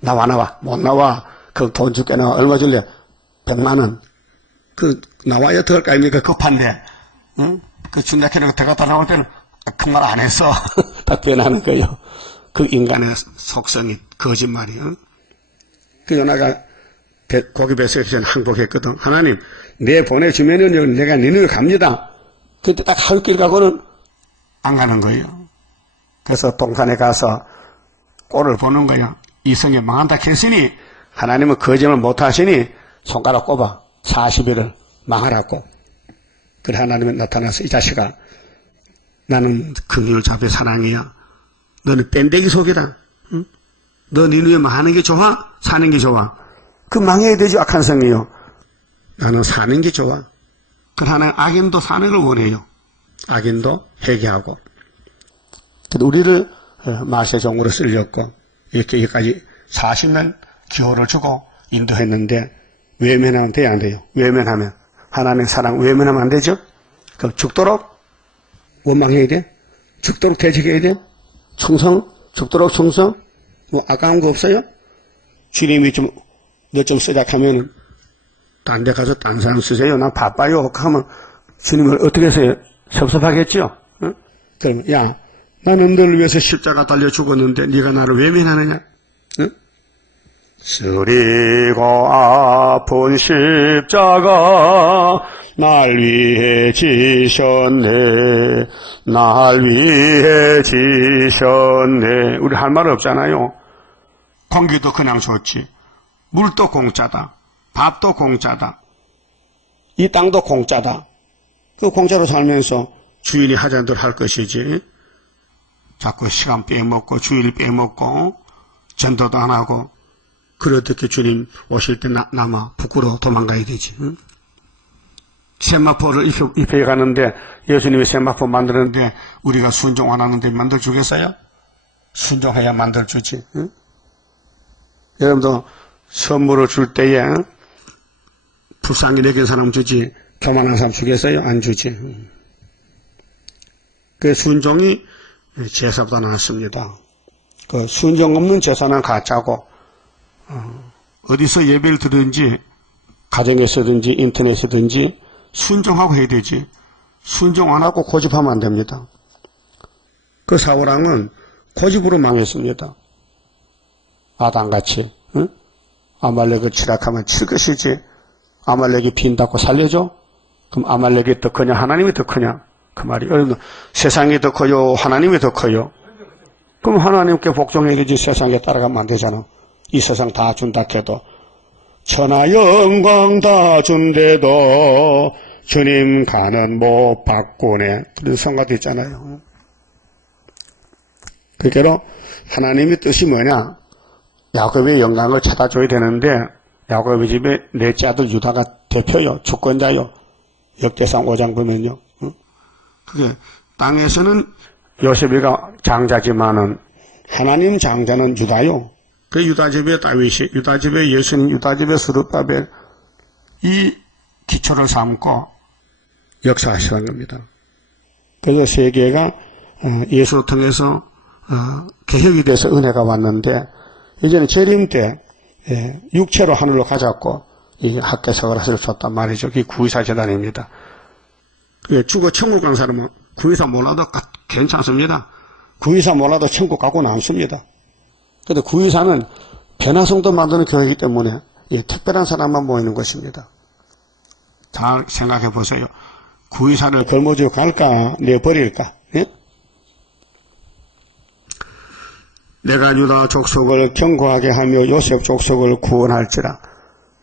나와 못 나와. 그 돈 줄게. 나와. 얼마 줄래? 100만 원. 그 나와야 더 할 거 아닙니까? 급한데. 응? 그 준다 캐놓고 들어갔다 나올 때는 그 말 안 했어. 딱 변하는 거예요. 그 인간의 속성이 거짓말이에요. 응? 그 요나가 고기 뱃속에서 항복했거든. 하나님 내 보내주면은 내가 니네를 갑니다. 그때 딱 하루길 가고는 안 가는 거예요. 그래서 동산에 가서 꼴을 보는 거야. 이 성에 망한다 했으니 하나님은 거짓말 못하시니 손가락 꼽아 40일을 망하라고. 그래 하나님은 나타나서 이 자식아 나는 긍휼 자비 사랑이야. 너는 뺀데기 속이다. 응? 너 니누에 망하는 게 좋아? 사는 게 좋아? 그 망해야 되지. 악한 성이요. 나는 사는 게 좋아. 그래 하나님 악인도 사는 걸 원해요. 악인도 회개하고. 우리를 마세 종으로 쓸렸고 이렇게 여기까지 40년 기호를 주고 인도했는데 외면하면 돼야 안 돼요? 외면하면 하나님 사랑 외면하면 안 되죠? 그럼 죽도록 원망해야 돼? 죽도록 대적해야 돼? 충성? 죽도록 충성? 뭐 아까운 거 없어요? 주님이 너 좀 쓰자 하면은 딴 데 가서 딴 사람 쓰세요. 나 바빠요. 하면 주님을 어떻게 해서요? 섭섭하겠죠? 응? 그러면 야 나는 너를 위해서 십자가 달려 죽었는데 네가 나를 외면하느냐? 응? 쓰리고 아픈 십자가 날 위해 지셨네. 날 위해 지셨네. 우리 할 말 없잖아요. 공기도 그냥 좋지. 물도 공짜다. 밥도 공짜다. 이 땅도 공짜다. 그 공짜로 살면서 주인이 하자는 대로 할 것이지. 자꾸 시간 빼먹고 주일 빼먹고 전도도 안 하고 그래 어떻게 주님 오실 때 남아 북으로 도망가야 되지. 응? 세마포를 입혀 가는데 예수님이 세마포 만드는데 우리가 순종 안 하는데 만들어주겠어요? 순종해야 만들어주지. 응? 여러분도 선물을 줄 때에 불쌍히 여긴 사람 주지 교만한 사람 주겠어요? 안 주지. 그 순종이 제사보다 낫습니다. 그 순종 없는 제사는 가짜고 어디서 예배를 드든지 가정에서든지 인터넷에든지 순종하고 해야 되지. 순종 안 하고 고집하면 안 됩니다. 그 사울왕은 고집으로 망했습니다. 아담같이. 응? 아말렉을 치락하면 칠 것이지. 아말렉이 빈다고 살려줘? 그럼 아말렉이 더 크냐 하나님이 더 크냐? 그 말이. 여러분 세상이 더 커요 하나님이 더 커요? 그럼 하나님께 복종해야지 세상에 따라가면 안 되잖아. 이 세상 다 준다 해도 천하 영광 다 준대도 주님 가는 못 바꾸네. 그런 성가도 있잖아요. 그게로 하나님의 뜻이 뭐냐? 야곱의 영광을 찾아줘야 되는데 야곱의 집에 넷째 아들 유다가 대표요. 주권자요. 역대상 5장 보면요. 그게 땅에서는 요셉이가 장자지만은 하나님 장자는 유다요. 그 유다집의 다윗이, 유다집의 예수님, 유다집의 스룹바벨 이 기초를 삼고 역사하시는 겁니다. 그래서 세계가 예수를 통해서 개혁이 돼서 은혜가 왔는데 이제는 재림 때 육체로 하늘로 가졌고 이 학계석을 하실 수 없단 말이죠. 그게 구의사 재단입니다. 죽어 천국 간 사람은 구의사 몰라도 괜찮습니다. 구의사 몰라도 천국 가고 남습니다. 그런데 구의사는 변화성도 만드는 교회이기 때문에 특별한 사람만 모이는 것입니다. 잘 생각해 보세요. 구의사를 걸머쥐고 갈까 내버릴까? 예? 내가 유다 족속을 견고하게 하며 요셉 족속을 구원할지라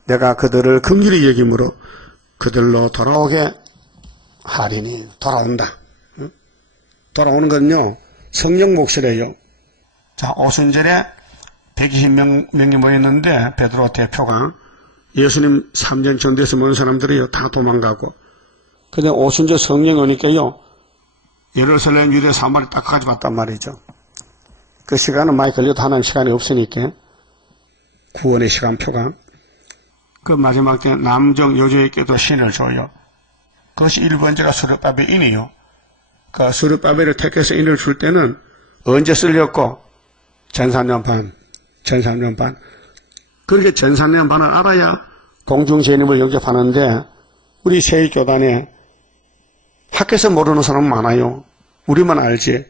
내가 그들을 긍휼히 여김으로 그들로 돌아오게 하리니. 돌아온다. 돌아오는 건요 성령 몫이래요. 자, 오순절에 120명이 모였는데 베드로 대표가 예수님 3년 전대에서 모인 사람들이요 다 도망가고 근데 오순절 성령 오니까요 예루살렘 유대 사마리 딱까지 왔단 말이죠. 그 시간은 많이 걸려도 하나는 시간이 없으니까 구원의 시간표가 그 마지막 때 남정 여주에게도 신을 줘요. 그것이 1번째가 스룹바벨인이요. 그 스룹바벨을 택해서 인을 줄 때는 언제 쓸렸고 전3년 반. 그렇게 전3년 반을 알아야 공중재림을 영접하는데 우리 세일교단에 학개서 모르는 사람 많아요. 우리만 알지.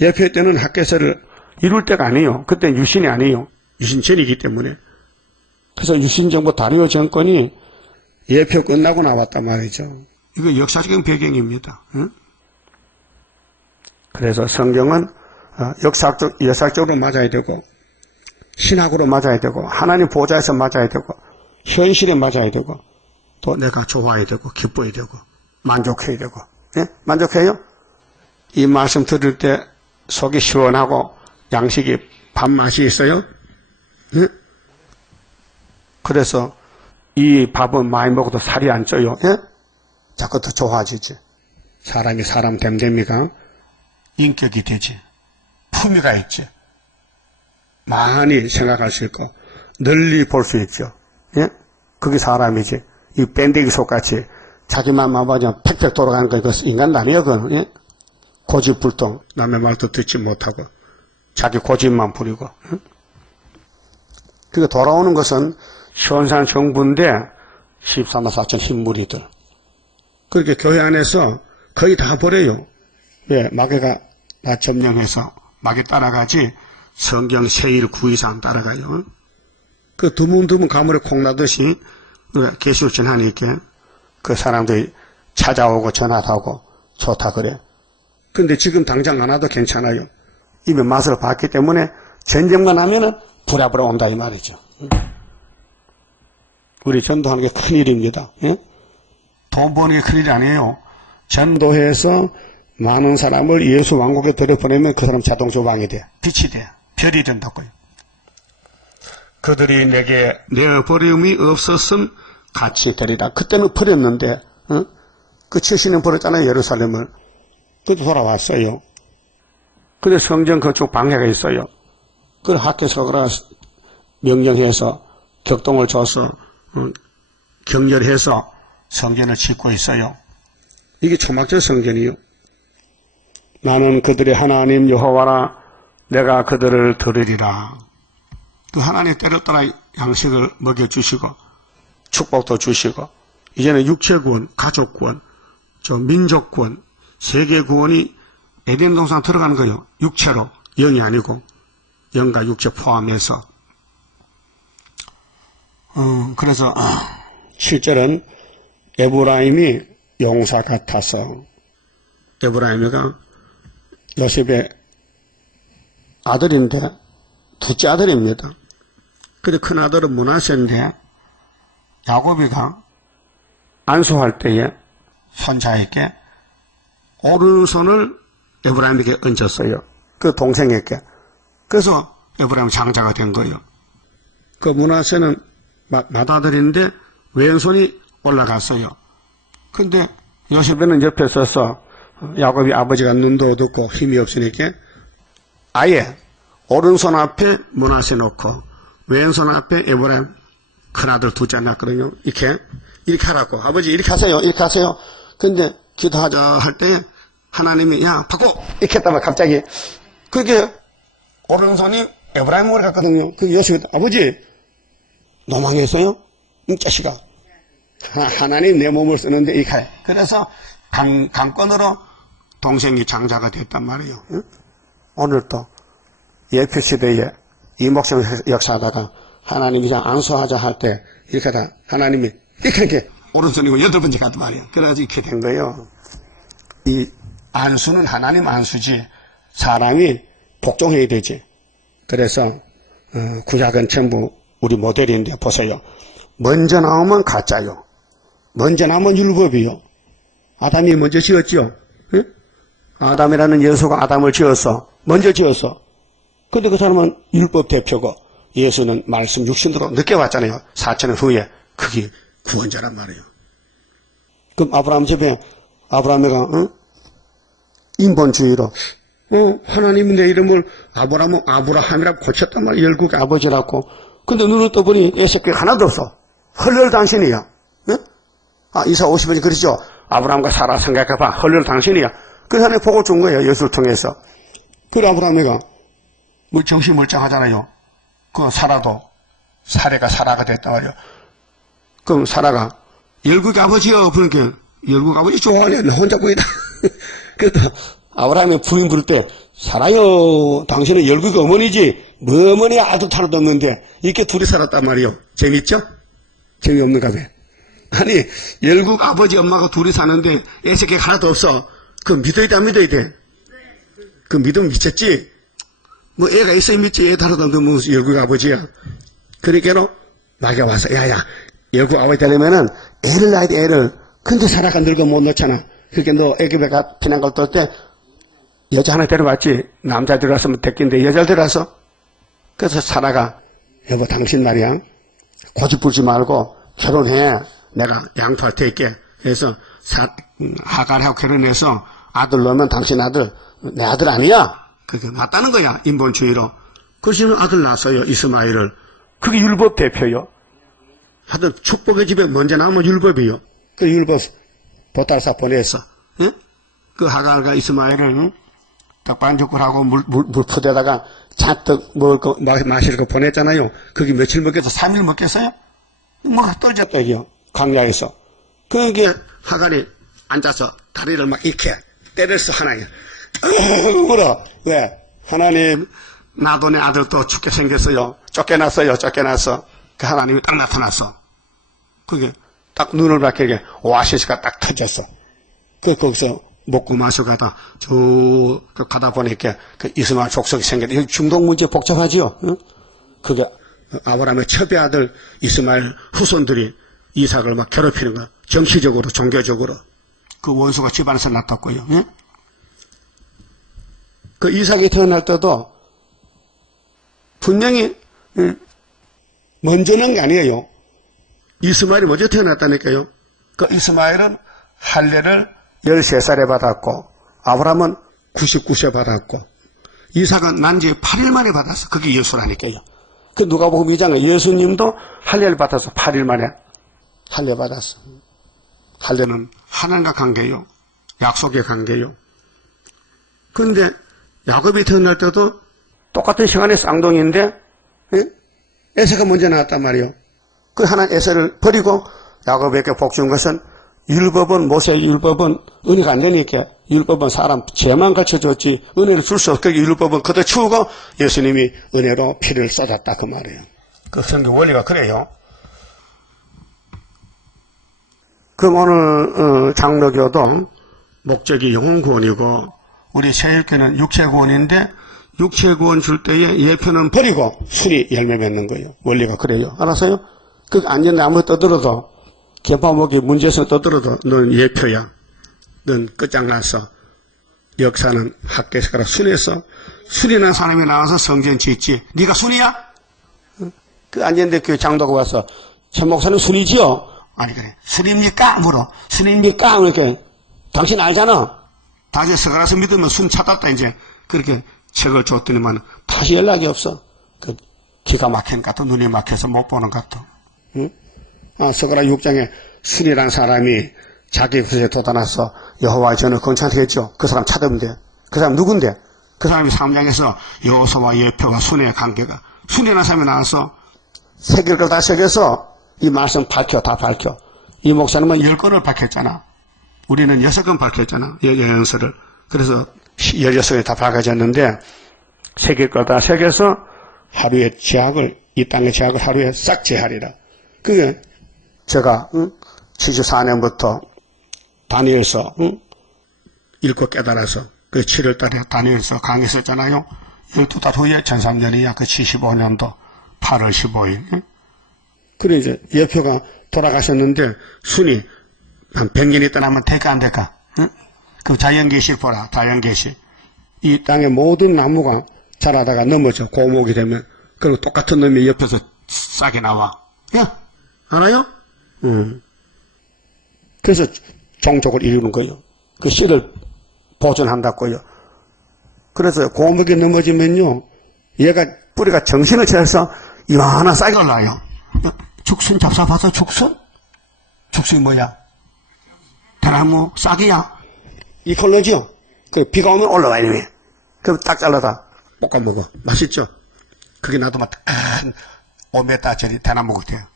예표 때는 학개서를 이룰 때가 아니에요. 그때는 유신이 아니에요. 유신 전이기 때문에. 그래서 유신정부 다리오 정권이 예표 끝나고 나왔단 말이죠. 이거 역사적인 배경입니다. 응? 그래서 성경은 역사적으로 맞아야 되고 신학으로 맞아야 되고 하나님 보좌에서 맞아야 되고 현실에 맞아야 되고 또 내가 좋아야 되고 기뻐야 되고 만족해야 되고. 예? 만족해요? 이 말씀 들을 때 속이 시원하고 양식이 밥맛이 있어요? 예? 그래서 이 밥은 많이 먹어도 살이 안 쪄요. 예? 자꾸 더 좋아지지. 사람이 사람 됨됨이가 인격이 되지. 품위가 있지. 많이 생각할 수 있고 널리 볼 수 있죠. 예? 그게 사람이지. 이 밴데기 속같이 자기만 마음하면 팩팩 돌아가는 거 이거 인간도 아니에요. 그건. 예? 고집불통, 남의 말도 듣지 못하고 자기 고집만 부리고. 그러니까 돌아오는 것은 현산 정부인데 14만 4천 흰무리들. 그렇게 교회 안에서 거의 다 버려요. 왜? 마귀가 다 점령해서 마귀 따라가지 성경 세일 923 따라가요. 그 드문드문 가물에 콩나듯이 계시록 전하니까 그 사람들이 찾아오고 전화하고 좋다 그래. 근데 지금 당장 안 와도 괜찮아요. 이미 맛을 봤기 때문에 전쟁만 하면은 부랴부랴 온다 이 말이죠. 우리 전도하는 게 큰일입니다. 돈 버는 게 큰일이 아니에요. 전도해서 많은 사람을 예수 왕국에 들여보내면 그 사람 자동 조방이 돼. 빛이 돼. 별이 된다고요. 그들이 내게 내어버림이 없었음 같이 되리라. 그때는 버렸는데 그 70년 버렸잖아요. 예루살렘을. 그래도 돌아왔어요. 근데 성전 그쪽 방해가 있어요. 그걸 학교에서 명령해서 격동을 줘서 격렬해서 성전을 짓고 있어요. 이게 초막절 성전이요. 나는 그들의 하나님 여호와라. 내가 그들을 들으리라. 그 하나님 때를 따라 양식을 먹여주시고 축복도 주시고 이제는 육체구원, 가족구원, 민족구원, 세계구원이 에덴 동산 들어가는 거예요. 육체로, 영이 아니고 영과 육체 포함해서. 그래서 7절은 에브라임이 용사 같아서 에브라임이가 요셉의 아들인데 둘째 아들입니다. 근데 큰 아들은 므낫세인데 야곱이가 안수할 때에 손자에게 오른손을 에브라임에게 얹었어요. 그 동생에게. 그래서 에브라임 장자가 된 거예요. 그 므낫세는 맏아들인데 왼손이 올라갔어요. 근데 요셉은 옆에 서서 야곱이 아버지가 눈도 어둡고 힘이 없으니까 아예 오른손 앞에 므낫세 놓고 왼손 앞에 에브라임 큰아들 둘째 낳았거든요. 이렇게 하라고. 아버지 이렇게 하세요. 이렇게 하세요. 근데 기도하자 할 때 하나님이 야 바꿔 이렇게 했다면 갑자기 그렇게 오른손이 에브라임 머리 같거든요. 그 요셉이 아버지 노망했어요? 이 자식아. 하나님 내 몸을 쓰는데 이렇게 해. 그래서 강권으로 동생이 장자가 됐단 말이에요. 응? 오늘도 예표시대에 이목성 역사하다가 하나님이 안수하자 할 때 이렇게 하다 하나님이 이렇게 오른손이고 8번째 갔단 말이에요. 그래가지고 이렇게 된 거예요. 이 안수는 하나님 안수지 사람이 복종해야 되지. 그래서 구약은 전부 우리 모델인데 보세요. 먼저 나오면 가짜요. 먼저 나오면 율법이요. 아담이 먼저 지었죠. 응? 아담이라는 예수가 아담을 지었어. 먼저 지었어. 근데 그 사람은 율법 대표고 예수는 말씀 육신으로 늦게 왔잖아요. 4,000년 후에. 그게 구원자란 말이에요. 그럼 아브라함 집에 아브라함이가 인본주의로 하나님이 내 이름을 아브라함이라고 고쳤단 말이에요. 열국의 아버지라고. 근데 눈을 떠보니 애새끼 하나도 없어. 헐렬 당신이야. 이사 50원이 그러죠. 아브라함과 사라 생각해봐. 헐렬 당신이야. 그 사람이 복을 준 거예요. 예수를 통해서. 그래 아브라함이가 정신물장하잖아요. 그 사례가 사라가 됐단 말이에요. 그럼 사라가 열국의 아버지요. 그러니까 열국 아버지 좋아하네. 나 혼자 보이다. 그래도 아브라함이 부인 부를 때 사라요. 당신은 열국의 어머니지. 뭐 어머니 아들 하나도 없는데 이렇게 둘이 살았단 말이에요. 재밌죠? 재미없는가 봐. 아니 열국 아버지 엄마가 둘이 사는데 애새끼 하나도 없어. 그거 믿어야 돼 안 믿어야 돼? 그 믿으면 미쳤지? 뭐 애가 있어야 믿지. 애 다르다 너무 열국 아버지야. 그러니까 마귀가 와서 야야 열국 아버지 되려면은 애를 낳아야 돼 애를. 근데 사라가 늙어 못 넣잖아. 그러니까 너 애기배가 피난갈 떨 때 여자 하나 데려왔지. 남자 데려왔으면 됐긴데 여자를 데려와서. 그래서 사라가 여보 당신 말이야 고집부리지 말고 결혼해. 내가 양보할 테니까. 그래서 하갈하고 결혼해서 아들 넣으면 당신 아들 내 아들 아니야. 그게 맞다는 거야. 인본주의로. 그래서 아들 낳았어요. 이스마엘을. 그게 율법 대표요. 하여튼 축복의 집에 먼저 나오면 율법이요. 그 율법 보따리사 보내서 그 하갈과 이스마엘을 떡반죽하고 물포대다가 잔뜩 먹을 거, 마실 거 보냈잖아요. 거기 며칠 먹겠어? 3일 먹겠어요? 막 떨어졌다, 이게요. 광야에서. 그게 하갈이 앉아서 다리를 막 이렇게 때렸어, 하나님. 울어. 왜? 하나님, 나도 내 아들도 죽게 생겼어요. 쫓겨났어요, 쫓겨났어. 그 하나님이 딱 나타났어. 그게 딱 눈을 밝히게 오아시스가 딱 터졌어. 거기서 먹고 마시고 가다 보니까 그 이스마엘 족속이 생겼다. 여기 중동 문제 복잡하지요? 응? 그게 아브라함의 첩의 아들 이스마엘 후손들이 이삭을 막 괴롭히는 거야. 정치적으로, 종교적으로. 그 원수가 집안에서 나탔고요. 응? 그 이삭이 태어날 때도 분명히 먼저는 게 아니에요. 이스마엘이 먼저 태어났다니까요. 그 이스마엘은 할례를 13살에 받았고 아브라함은 99세 받았고 이삭은 난 지 8일 만에 받았어. 그게 예수라니까요. 그 누가복음 2장에 예수님도 할례를 받아서 8일 만에 할례 받았어. 할례는 하나님과 관계요. 약속의 관계요. 그런데 야곱이 태어날 때도 똑같은 시간에 쌍둥이인데 에서가 먼저 나왔단 말이에요. 그 하나 에서를 버리고 야곱에게 복 준 것은 율법은 모세의 율법은 은혜가 안 되니까 율법은 사람 죄만 가르쳐줬지 은혜를 줄 수 없게 율법은 그대로 치우고 예수님이 은혜로 피를 쏟았다 그 말이에요. 그 성경 원리가 그래요. 그럼 오늘 장로교도 목적이 영혼구원이고 우리 세일교는 육체구원인데 육체구원 줄 때에 예표는 버리고 순이 열매 맺는 거예요. 원리가 그래요. 알았어요? 그 안전에 아무리 떠들어도 개파목이 문제에서 떠들어도 넌 예표야. 넌 끝장났어. 역사는 학교에서 가라 순에서 순이 난 사람이 나와서 성전 짓지. 네가 순이야? 그 안전대교회 장도가 와서 천 목사는 순이지요? 아니 그래. 순입니까? 물어. 순입니까? 이렇게 당신 알잖아. 다시 서가라서 믿으면 순 찾았다 이제 그렇게 책을 줬더니만 다시 연락이 없어. 그 기가 막힌 것 같아. 눈이 막혀서 못 보는 것 같아. 응? 서가라 6장에 순이란 사람이 자기 곳에 돋아나서 여호와의 전을 건축하게 했죠. 그 사람 찾으면 돼. 그 사람 누군데? 그 사람이 3장에서 여호수아와 예표와 순의 관계가 순이라는 사람이 나와서 새길 걸 다 새겨서 이 말씀 다 밝혀. 이 목사님은 10건을 밝혔잖아. 우리는 6건 밝혔잖아. 여연서를. 그래서 16건이 다 밝아졌는데 새길 걸 다 새겨서 하루의 제약을 이 땅의 제약을 하루에 싹 제하리라. 그게 제가 74년부터 다니엘서 읽고 깨달아서 그 7월달에 다니엘서 강의했었잖아요. 12달 후에 13년이야. 그 75년도 8월 15일. 그래 이제 예표가 돌아가셨는데 순이 한 100년이 떠나면 될까 안 될까? 그 자연계시 보라. 자연계시. 이 땅의 모든 나무가 자라다가 넘어져. 고목이 되면. 그리고 똑같은 놈이 옆에서 싹이 나와. 야, 알아요? 그래서 종족을 이루는 거예요. 그 씨를 보존한다고요. 그래서 고목이 넘어지면요. 얘가 뿌리가 정신을 차려서 이만한 싹이 올라요. 죽순 잡숴봐서 죽순? 죽순이 뭐야? 대나무 싹이야. 이컬러지요? 그 비가 오면 올라와요. 그럼 딱 잘라다 볶아 먹어. 맛있죠? 그게 놔두면 큰 5m짜리 대나무 같아요.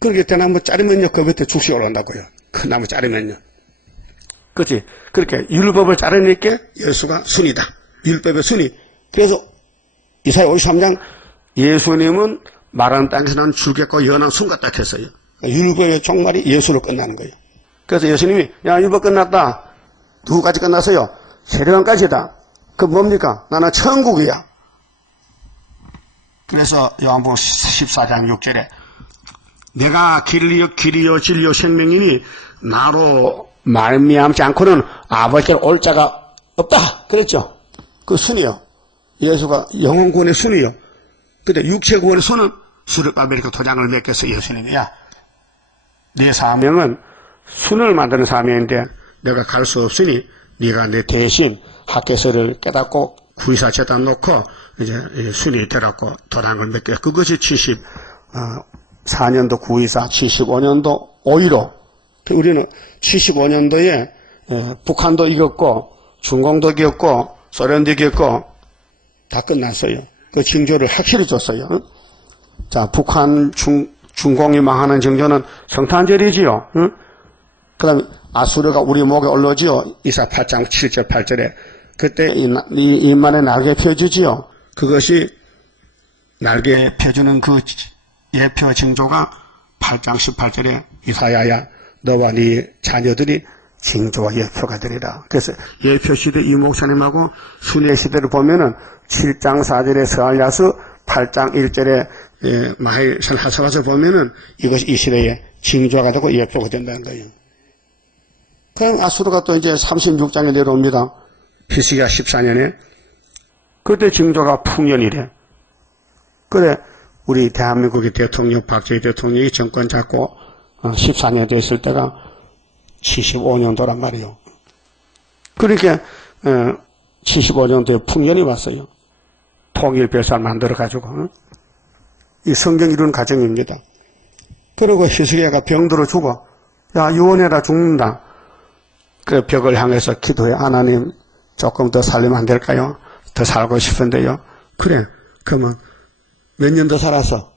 그렇게 대나무 자르면요, 그 밑에 죽순이 올라온다고요. 그 나무 자르면요. 그렇지? 그렇게 율법을 자르니까 예수가 순이다. 율법의 순이. 그래서 이사야 53장 예수님은 마른 땅에서는 줄겠고 연한 순 같다 했어요. 율법의 종말이 예수로 끝나는 거예요. 그래서 예수님이 야 율법 끝났다. 누구까지 끝났어요? 세례관까지다. 그 뭡니까? 나는 천국이야. 그래서 요한복음 14장 6절에 내가 길이요 진리요 생명이니 나로 말미암지 않고는 아버지께로 올 자가 없다. 그랬죠? 그 순이요. 예수가 영혼구원의 순이요. 근데 육체구원의 순은 수르바벨과 도장을 맺겠어. 예수님이 야 내 사명은 순을 만드는 사명인데 내가 갈 수 없으니 네가 내 대신 학개서를 깨닫고 구의사 재단 놓고 이제 순이 되라고 도장을 맺게. 그것이 74년도 구의사, 75년도 5.15. 우리는 75년도에 북한도 이겼고 중공도 겪고 소련도 겪고 다 끝났어요. 그 징조를 확실히 줬어요. 자, 북한 중공이 망하는 징조는 성탄절이지요. 그 다음에 아수르가 우리 목에 올라오지요. 이사 8장 7절 8절에. 그때 이만에 날개 펴주지요. 그것이 날개 펴주는 그 예표 징조가 8장 18절에 이사야야 너와 네 자녀들이 징조와 예표가 되리라. 그래서 예표 시대 이 목사님하고 순회 시대를 보면은 7장 4절에 스알야스 8장 1절에 마헬 하사와서 보면은 이것이 이 시대에 징조가 되고 예표가 된다는 거예요. 그럼 아수르가 또 이제 36장에 내려옵니다. 히스기야 14년에. 그때 징조가 풍년이래. 그래, 우리 대한민국의 대통령, 박정희 대통령이 정권 잡고 14년 됐을 때가 75년도란 말이에요. 그러니까 75년도에 풍년이 왔어요. 통일별사를 만들어가지고. 이 성경 이루는 과정입니다. 그리고 히스기야가 병들어 죽어. 야, 유언해라 죽는다. 그 벽을 향해서 기도해. 하나님 조금 더 살리면 안 될까요? 더 살고 싶은데요. 그래. 그러면 몇 년 더 살았어?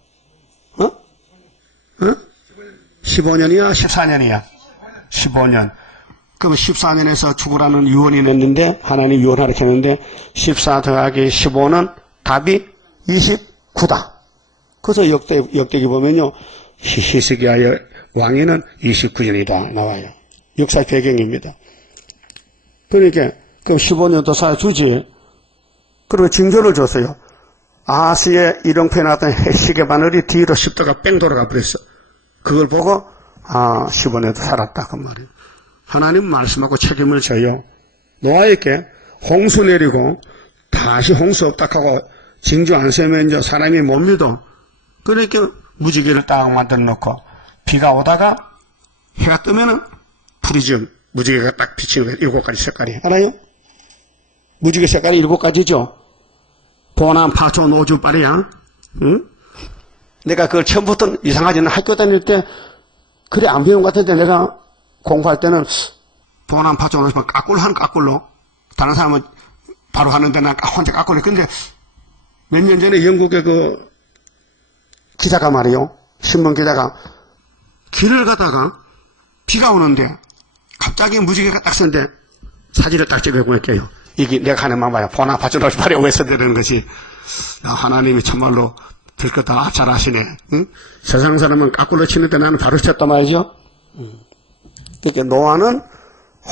15년이야? 14년이야? 15년. 그럼 14년에서 죽으라는 유언이 냈는데 하나님 유언하라 했는데 14 더하기 15는 답이 29다. 그래서 역대기 보면요. 히스기야의 왕위는 29년이다 나와요. 역사 배경입니다. 그러니까 그럼 15년 더 살아주지. 그리고 징조를 줬어요. 아하스의 일용표에 나왔던 시계 바늘이 뒤로 10도가 뺑 돌아가 버렸어. 그걸 보고 15년도 살았다 그 말이에요. 하나님 말씀하고 책임을 져요. 노아에게 홍수 내리고 다시 홍수 없다 하고 징조 안 세면 이제 사람이 못 믿어. 그러니까 무지개를 딱 만들어 놓고 비가 오다가 해가 뜨면은 프리즘 무지개가 딱 비치는 거예요. 7가지 색깔이. 알아요? 무지개 색깔이 7가지죠. 보남, 파초, 노주, 빨이야. 응? 내가 그걸 처음부터 이상하지는 학교 다닐 때 그래 안 배운 것 같은데 내가 공부할 때는 보남, 파초, 노주, 빨 까꿀로 하는 까꿀로. 다른 사람은 바로 하는데 난 혼자 까꿀로. 근데 몇 년 전에 영국의 그 기자가 말이요. 신문 기자가 길을 가다가 비가 오는데 갑자기 무지개가 딱 서는데 사진을 딱 찍어보니까요. 이게 내가 하는 만 봐요. 보나 파주노주 팔에 오해서 되는 것이 하나님이 정말로 될 거 다 잘 아시네. 응? 세상 사람은 까꿀로 치는데 나는 바로 쳤단 말이죠. 그러니까 노아는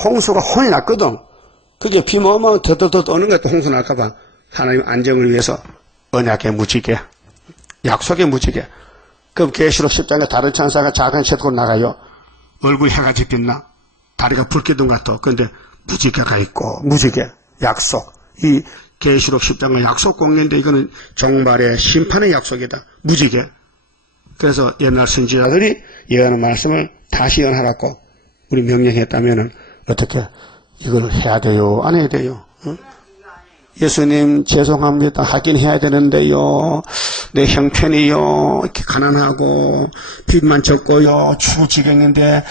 홍수가 혼이 났거든. 그게 비 오면 더더더 오는 것도 홍수 날까봐 하나님 안정을 위해서 언약의 무지개, 약속의 무지개. 그럼 계시록 10장에 다른 천사가 작은 셋으로 나가요. 얼굴 해가 빛나. 다리가 불기둥 같아. 그런데 무지개가 있고 무지개, 약속. 이 계시록 10장은 약속 공개인데 이거는 종말의 심판의 약속이다. 무지개. 그래서 옛날 선지자들이 예언의 말씀을 다시 예언하라고 우리 명령했다면은 어떻게 이걸 해야 돼요? 안 해야 돼요? 응? 예수님 죄송합니다. 하긴 해야 되는데요. 내 형편이요. 이렇게 가난하고 빚만 졌고요. 죽을 지경인데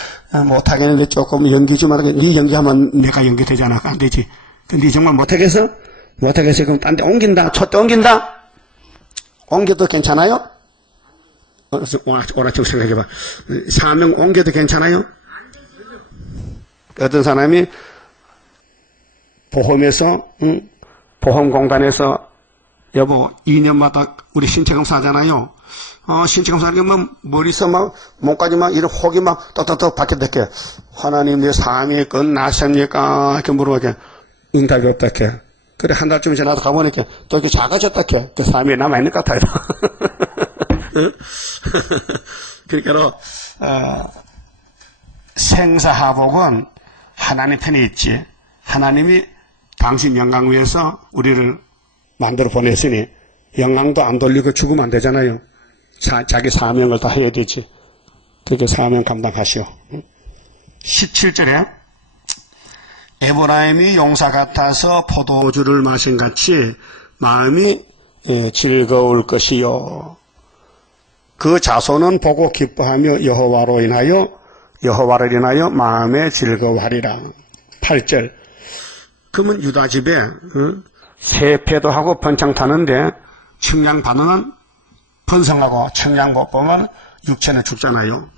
못하겠는데 조금 연기 좀 하게. 네 연기하면 내가 연기되잖아. 안 되지. 근데 네 정말 못하겠어? 못하겠어. 그럼 딴 데 옮긴다. 촛대 옮긴다. 옮겨도 괜찮아요? 오라 좀 생각해봐. 사명 옮겨도 괜찮아요? 어떤 사람이 보험에서 보험공단에서 여보 2년마다 우리 신체검사 하잖아요. 신체검사 하는 게 막 머리서 막 몸까지 막 이런 혹이 막 떡떡떡 박혀들게 하나님 내 삶이 끝났습니까? 이렇게 물어보게 응답이 없다 게 그래 한 달쯤 지나서 가보니까 또 이렇게 작아졌다 게그 삶이 남아있는 것 같아요. 그러니까 생사하복은 하나님 편에 있지. 하나님이 당신 영광 위해서 우리를 만들어 보냈으니 영광도 안 돌리고 죽으면 안 되잖아요. 자기 사명을 다 해야 되지. 그렇게 사명 감당하시오. 17절에 에브라임이 용사 같아서 포도주를 마신 같이 마음이 즐거울 것이요. 그 자손은 보고 기뻐하며 여호와를 인하여 마음에 즐거워하리라. 8절 그러면 유다 집에 세패도 하고 번창 타는데 측량 받으면 번성하고 측량 못 보면 육체는 죽잖아요.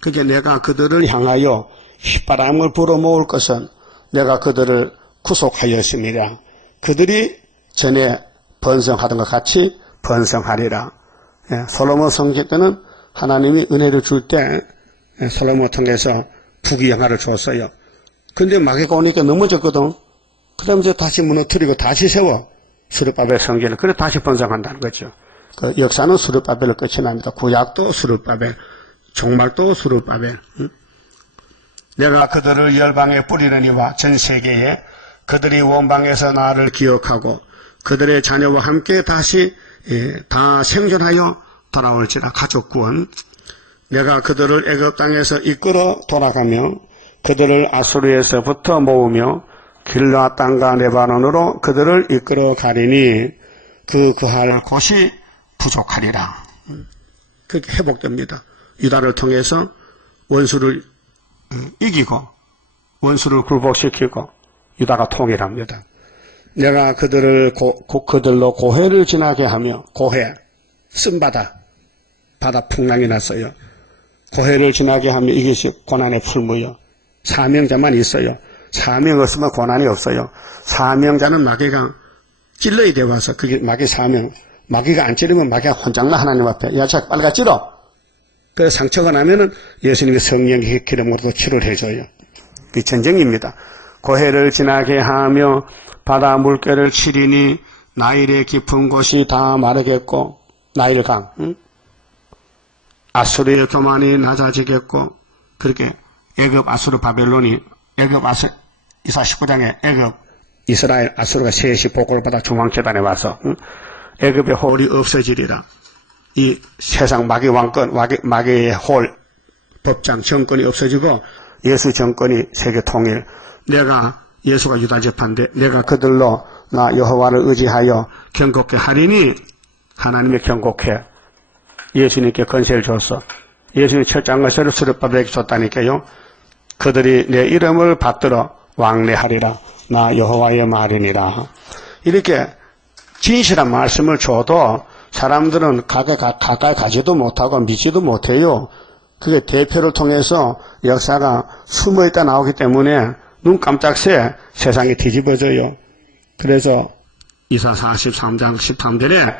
그게 내가 그들을 향하여 휘바람을 불어모을 것은 내가 그들을 구속하였습니다. 그들이 전에 번성하던 것 같이 번성하리라. 솔로몬 성전 때는 하나님이 은혜를 줄 때 솔로몬 통해서 부귀영화를 줬어요. 근데 마귀가 오니까 넘어졌거든. 그러면서 다시 무너뜨리고 다시 세워 스룹바벨 성전을. 그래 다시 번성한다는 거죠. 그 역사는 스룹바벨로 끝이 납니다. 구약도 스룹바벨, 종말도 스룹바벨. 내가 그들을 열방에 뿌리려니와 전 세계에 그들이 원방에서 나를 기억하고 그들의 자녀와 함께 다시 다 생존하여 돌아올지라. 가족 구원. 내가 그들을 애굽 땅에서 이끌어 돌아가며 그들을 아수르에서부터 모으며 길르앗 땅과 레바논으로 그들을 이끌어 가리니 그 구할 곳이 부족하리라. 그렇게 회복됩니다. 유다를 통해서 원수를 이기고 원수를 굴복시키고 유다가 통일합니다. 내가 그들을 그들로 고해를 지나게 하며 고해 쓴바다 바다 풍랑이 났어요. 고해를 지나게 하며 이것이 고난의 풀무요. 사명자만 있어요. 사명 없으면 고난이 없어요. 사명자는 마귀가 찔러야 돼 와서 그게 마귀 사명. 마귀가 안 찌르면 마귀가 혼장나 하나님 앞에 야 자 빨리 가 찔러. 그래서 상처가 나면은 예수님의 성령의 기름으로도 치료를 해줘요. 그 전쟁입니다. 고해를 지나게 하며 바다 물결을 치리니 나일의 깊은 곳이 다 마르겠고 나일강 아수르의 교만이 낮아지겠고 그렇게 애굽 아수르 바벨론이 애굽 이사 19장에 애굽 이스라엘 아수르가 셋이 복을 받아 중앙재단에 와서 애굽의 홀이 없어지리라. 이 세상 마귀 왕권 마귀의 홀 법장 정권이 없어지고 예수 정권이 세계 통일. 내가 예수가 유다 재판대 내가 그들로 나 여호와를 의지하여 경고케 하리니 하나님의 경고케 예수님께 권세를 줬어. 예수님 철장 것을 스룹바벨에게 줬다니까요. 그들이 내 이름을 받들어 왕래하리라. 나 여호와의 말이니라. 이렇게 진실한 말씀을 줘도 사람들은 가까이 가지도 못하고 믿지도 못해요. 그게 대표를 통해서 역사가 숨어있다 나오기 때문에 눈 깜짝 새 세상이 뒤집어져요. 그래서 이사 43장 13절에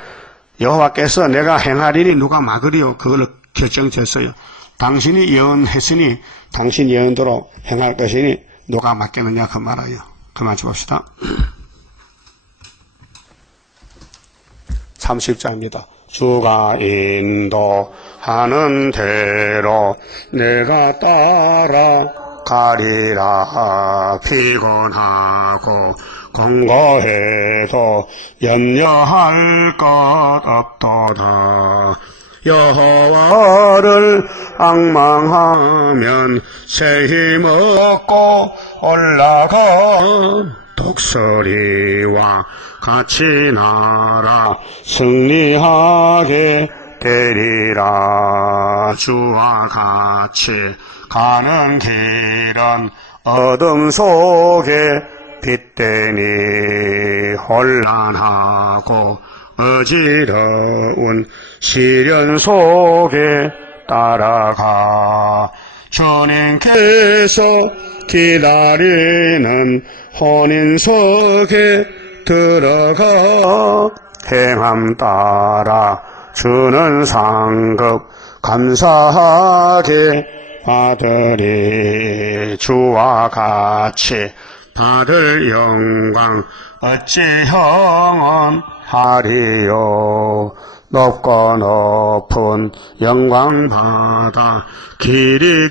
여호와께서 내가 행하리니 누가 막으리요. 그걸로 결정졌어요. 당신이 예언했으니 당신 예언대로 행할 것이니 누가 막겠느냐 그 말이에요. 그만 줍시다. 30장입니다. 주가 인도하는 대로 내가 따라가리라. 피곤하고 공고해도 염려할 것 없도다. 여호와를 앙망하면 새 힘 얻고 올라가. 독수리와 같이 날아 승리하게 되리라. 주와 같이 가는 길은 어둠 속에 빛되니 혼란하고 어지러운 시련 속에 따라가. 주님께서 기다리는 혼인석에 들어가. 행함 따라 주는 상급 감사하게 받으리. 주와 같이 받을 영광 어찌 형언하리요. 높고 높은 영광 받아 길이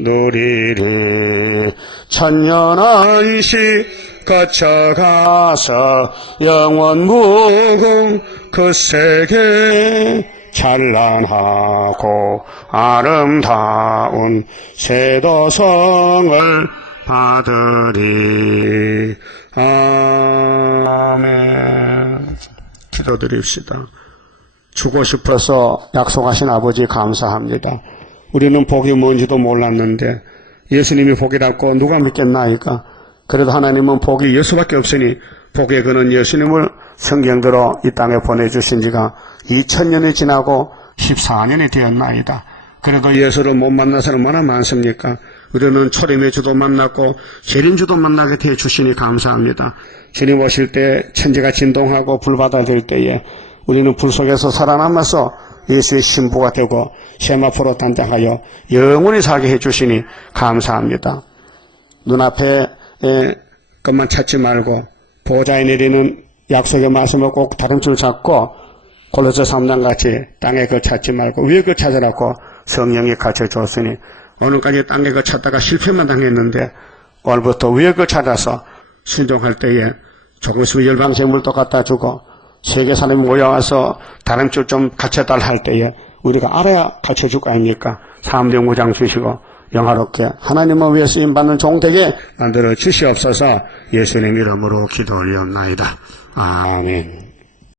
누리리. 천년한시 거쳐가서 영원 무궁 그 세계 찬란하고 아름다운 세도성을 받으리. 아멘. 기도드립시다. 주고 싶어서 약속하신 아버지 감사합니다. 우리는 복이 뭔지도 몰랐는데 예수님이 복이라고 누가 믿겠나이까? 그래도 하나님은 복이 예수밖에 없으니 복의 근원 예수님을 성경대로 이 땅에 보내주신 지가 2000년이 지나고 14년이 되었나이다. 그래도 예수를 못 만난 사람 얼마나 많습니까? 우리는 초림의 주도 만났고 재림주도 만나게 돼 주시니 감사합니다. 주님 오실 때 천지가 진동하고 불바다 될 때에 우리는 불 속에서 살아남아서 예수의 신부가 되고 세마포로 단장하여 영원히 살게 해주시니 감사합니다. 눈앞에 것만 찾지 말고 보좌에 내리는 약속의 말씀을 꼭 다름줄 잡고 골로새 3장 같이 땅에 그 찾지 말고 위에 그 찾으라고 성령이 가르쳐줬으니 오늘까지 땅에 그 찾다가 실패만 당했는데 오늘부터 위에 그 찾아서 순종할 때에 조금 있으면 열방제물도 갖다 주고 세계 사람이 모여와서 다름줄 좀 가르쳐달라 할 때에 우리가 알아야 가르쳐줄 거 아닙니까? 사람들 무장 주시고 영화롭게 하나님을 위해 쓰임받는 종되게 만들어 주시옵소서. 예수님 이름으로 기도 올리옵나이다. 아멘.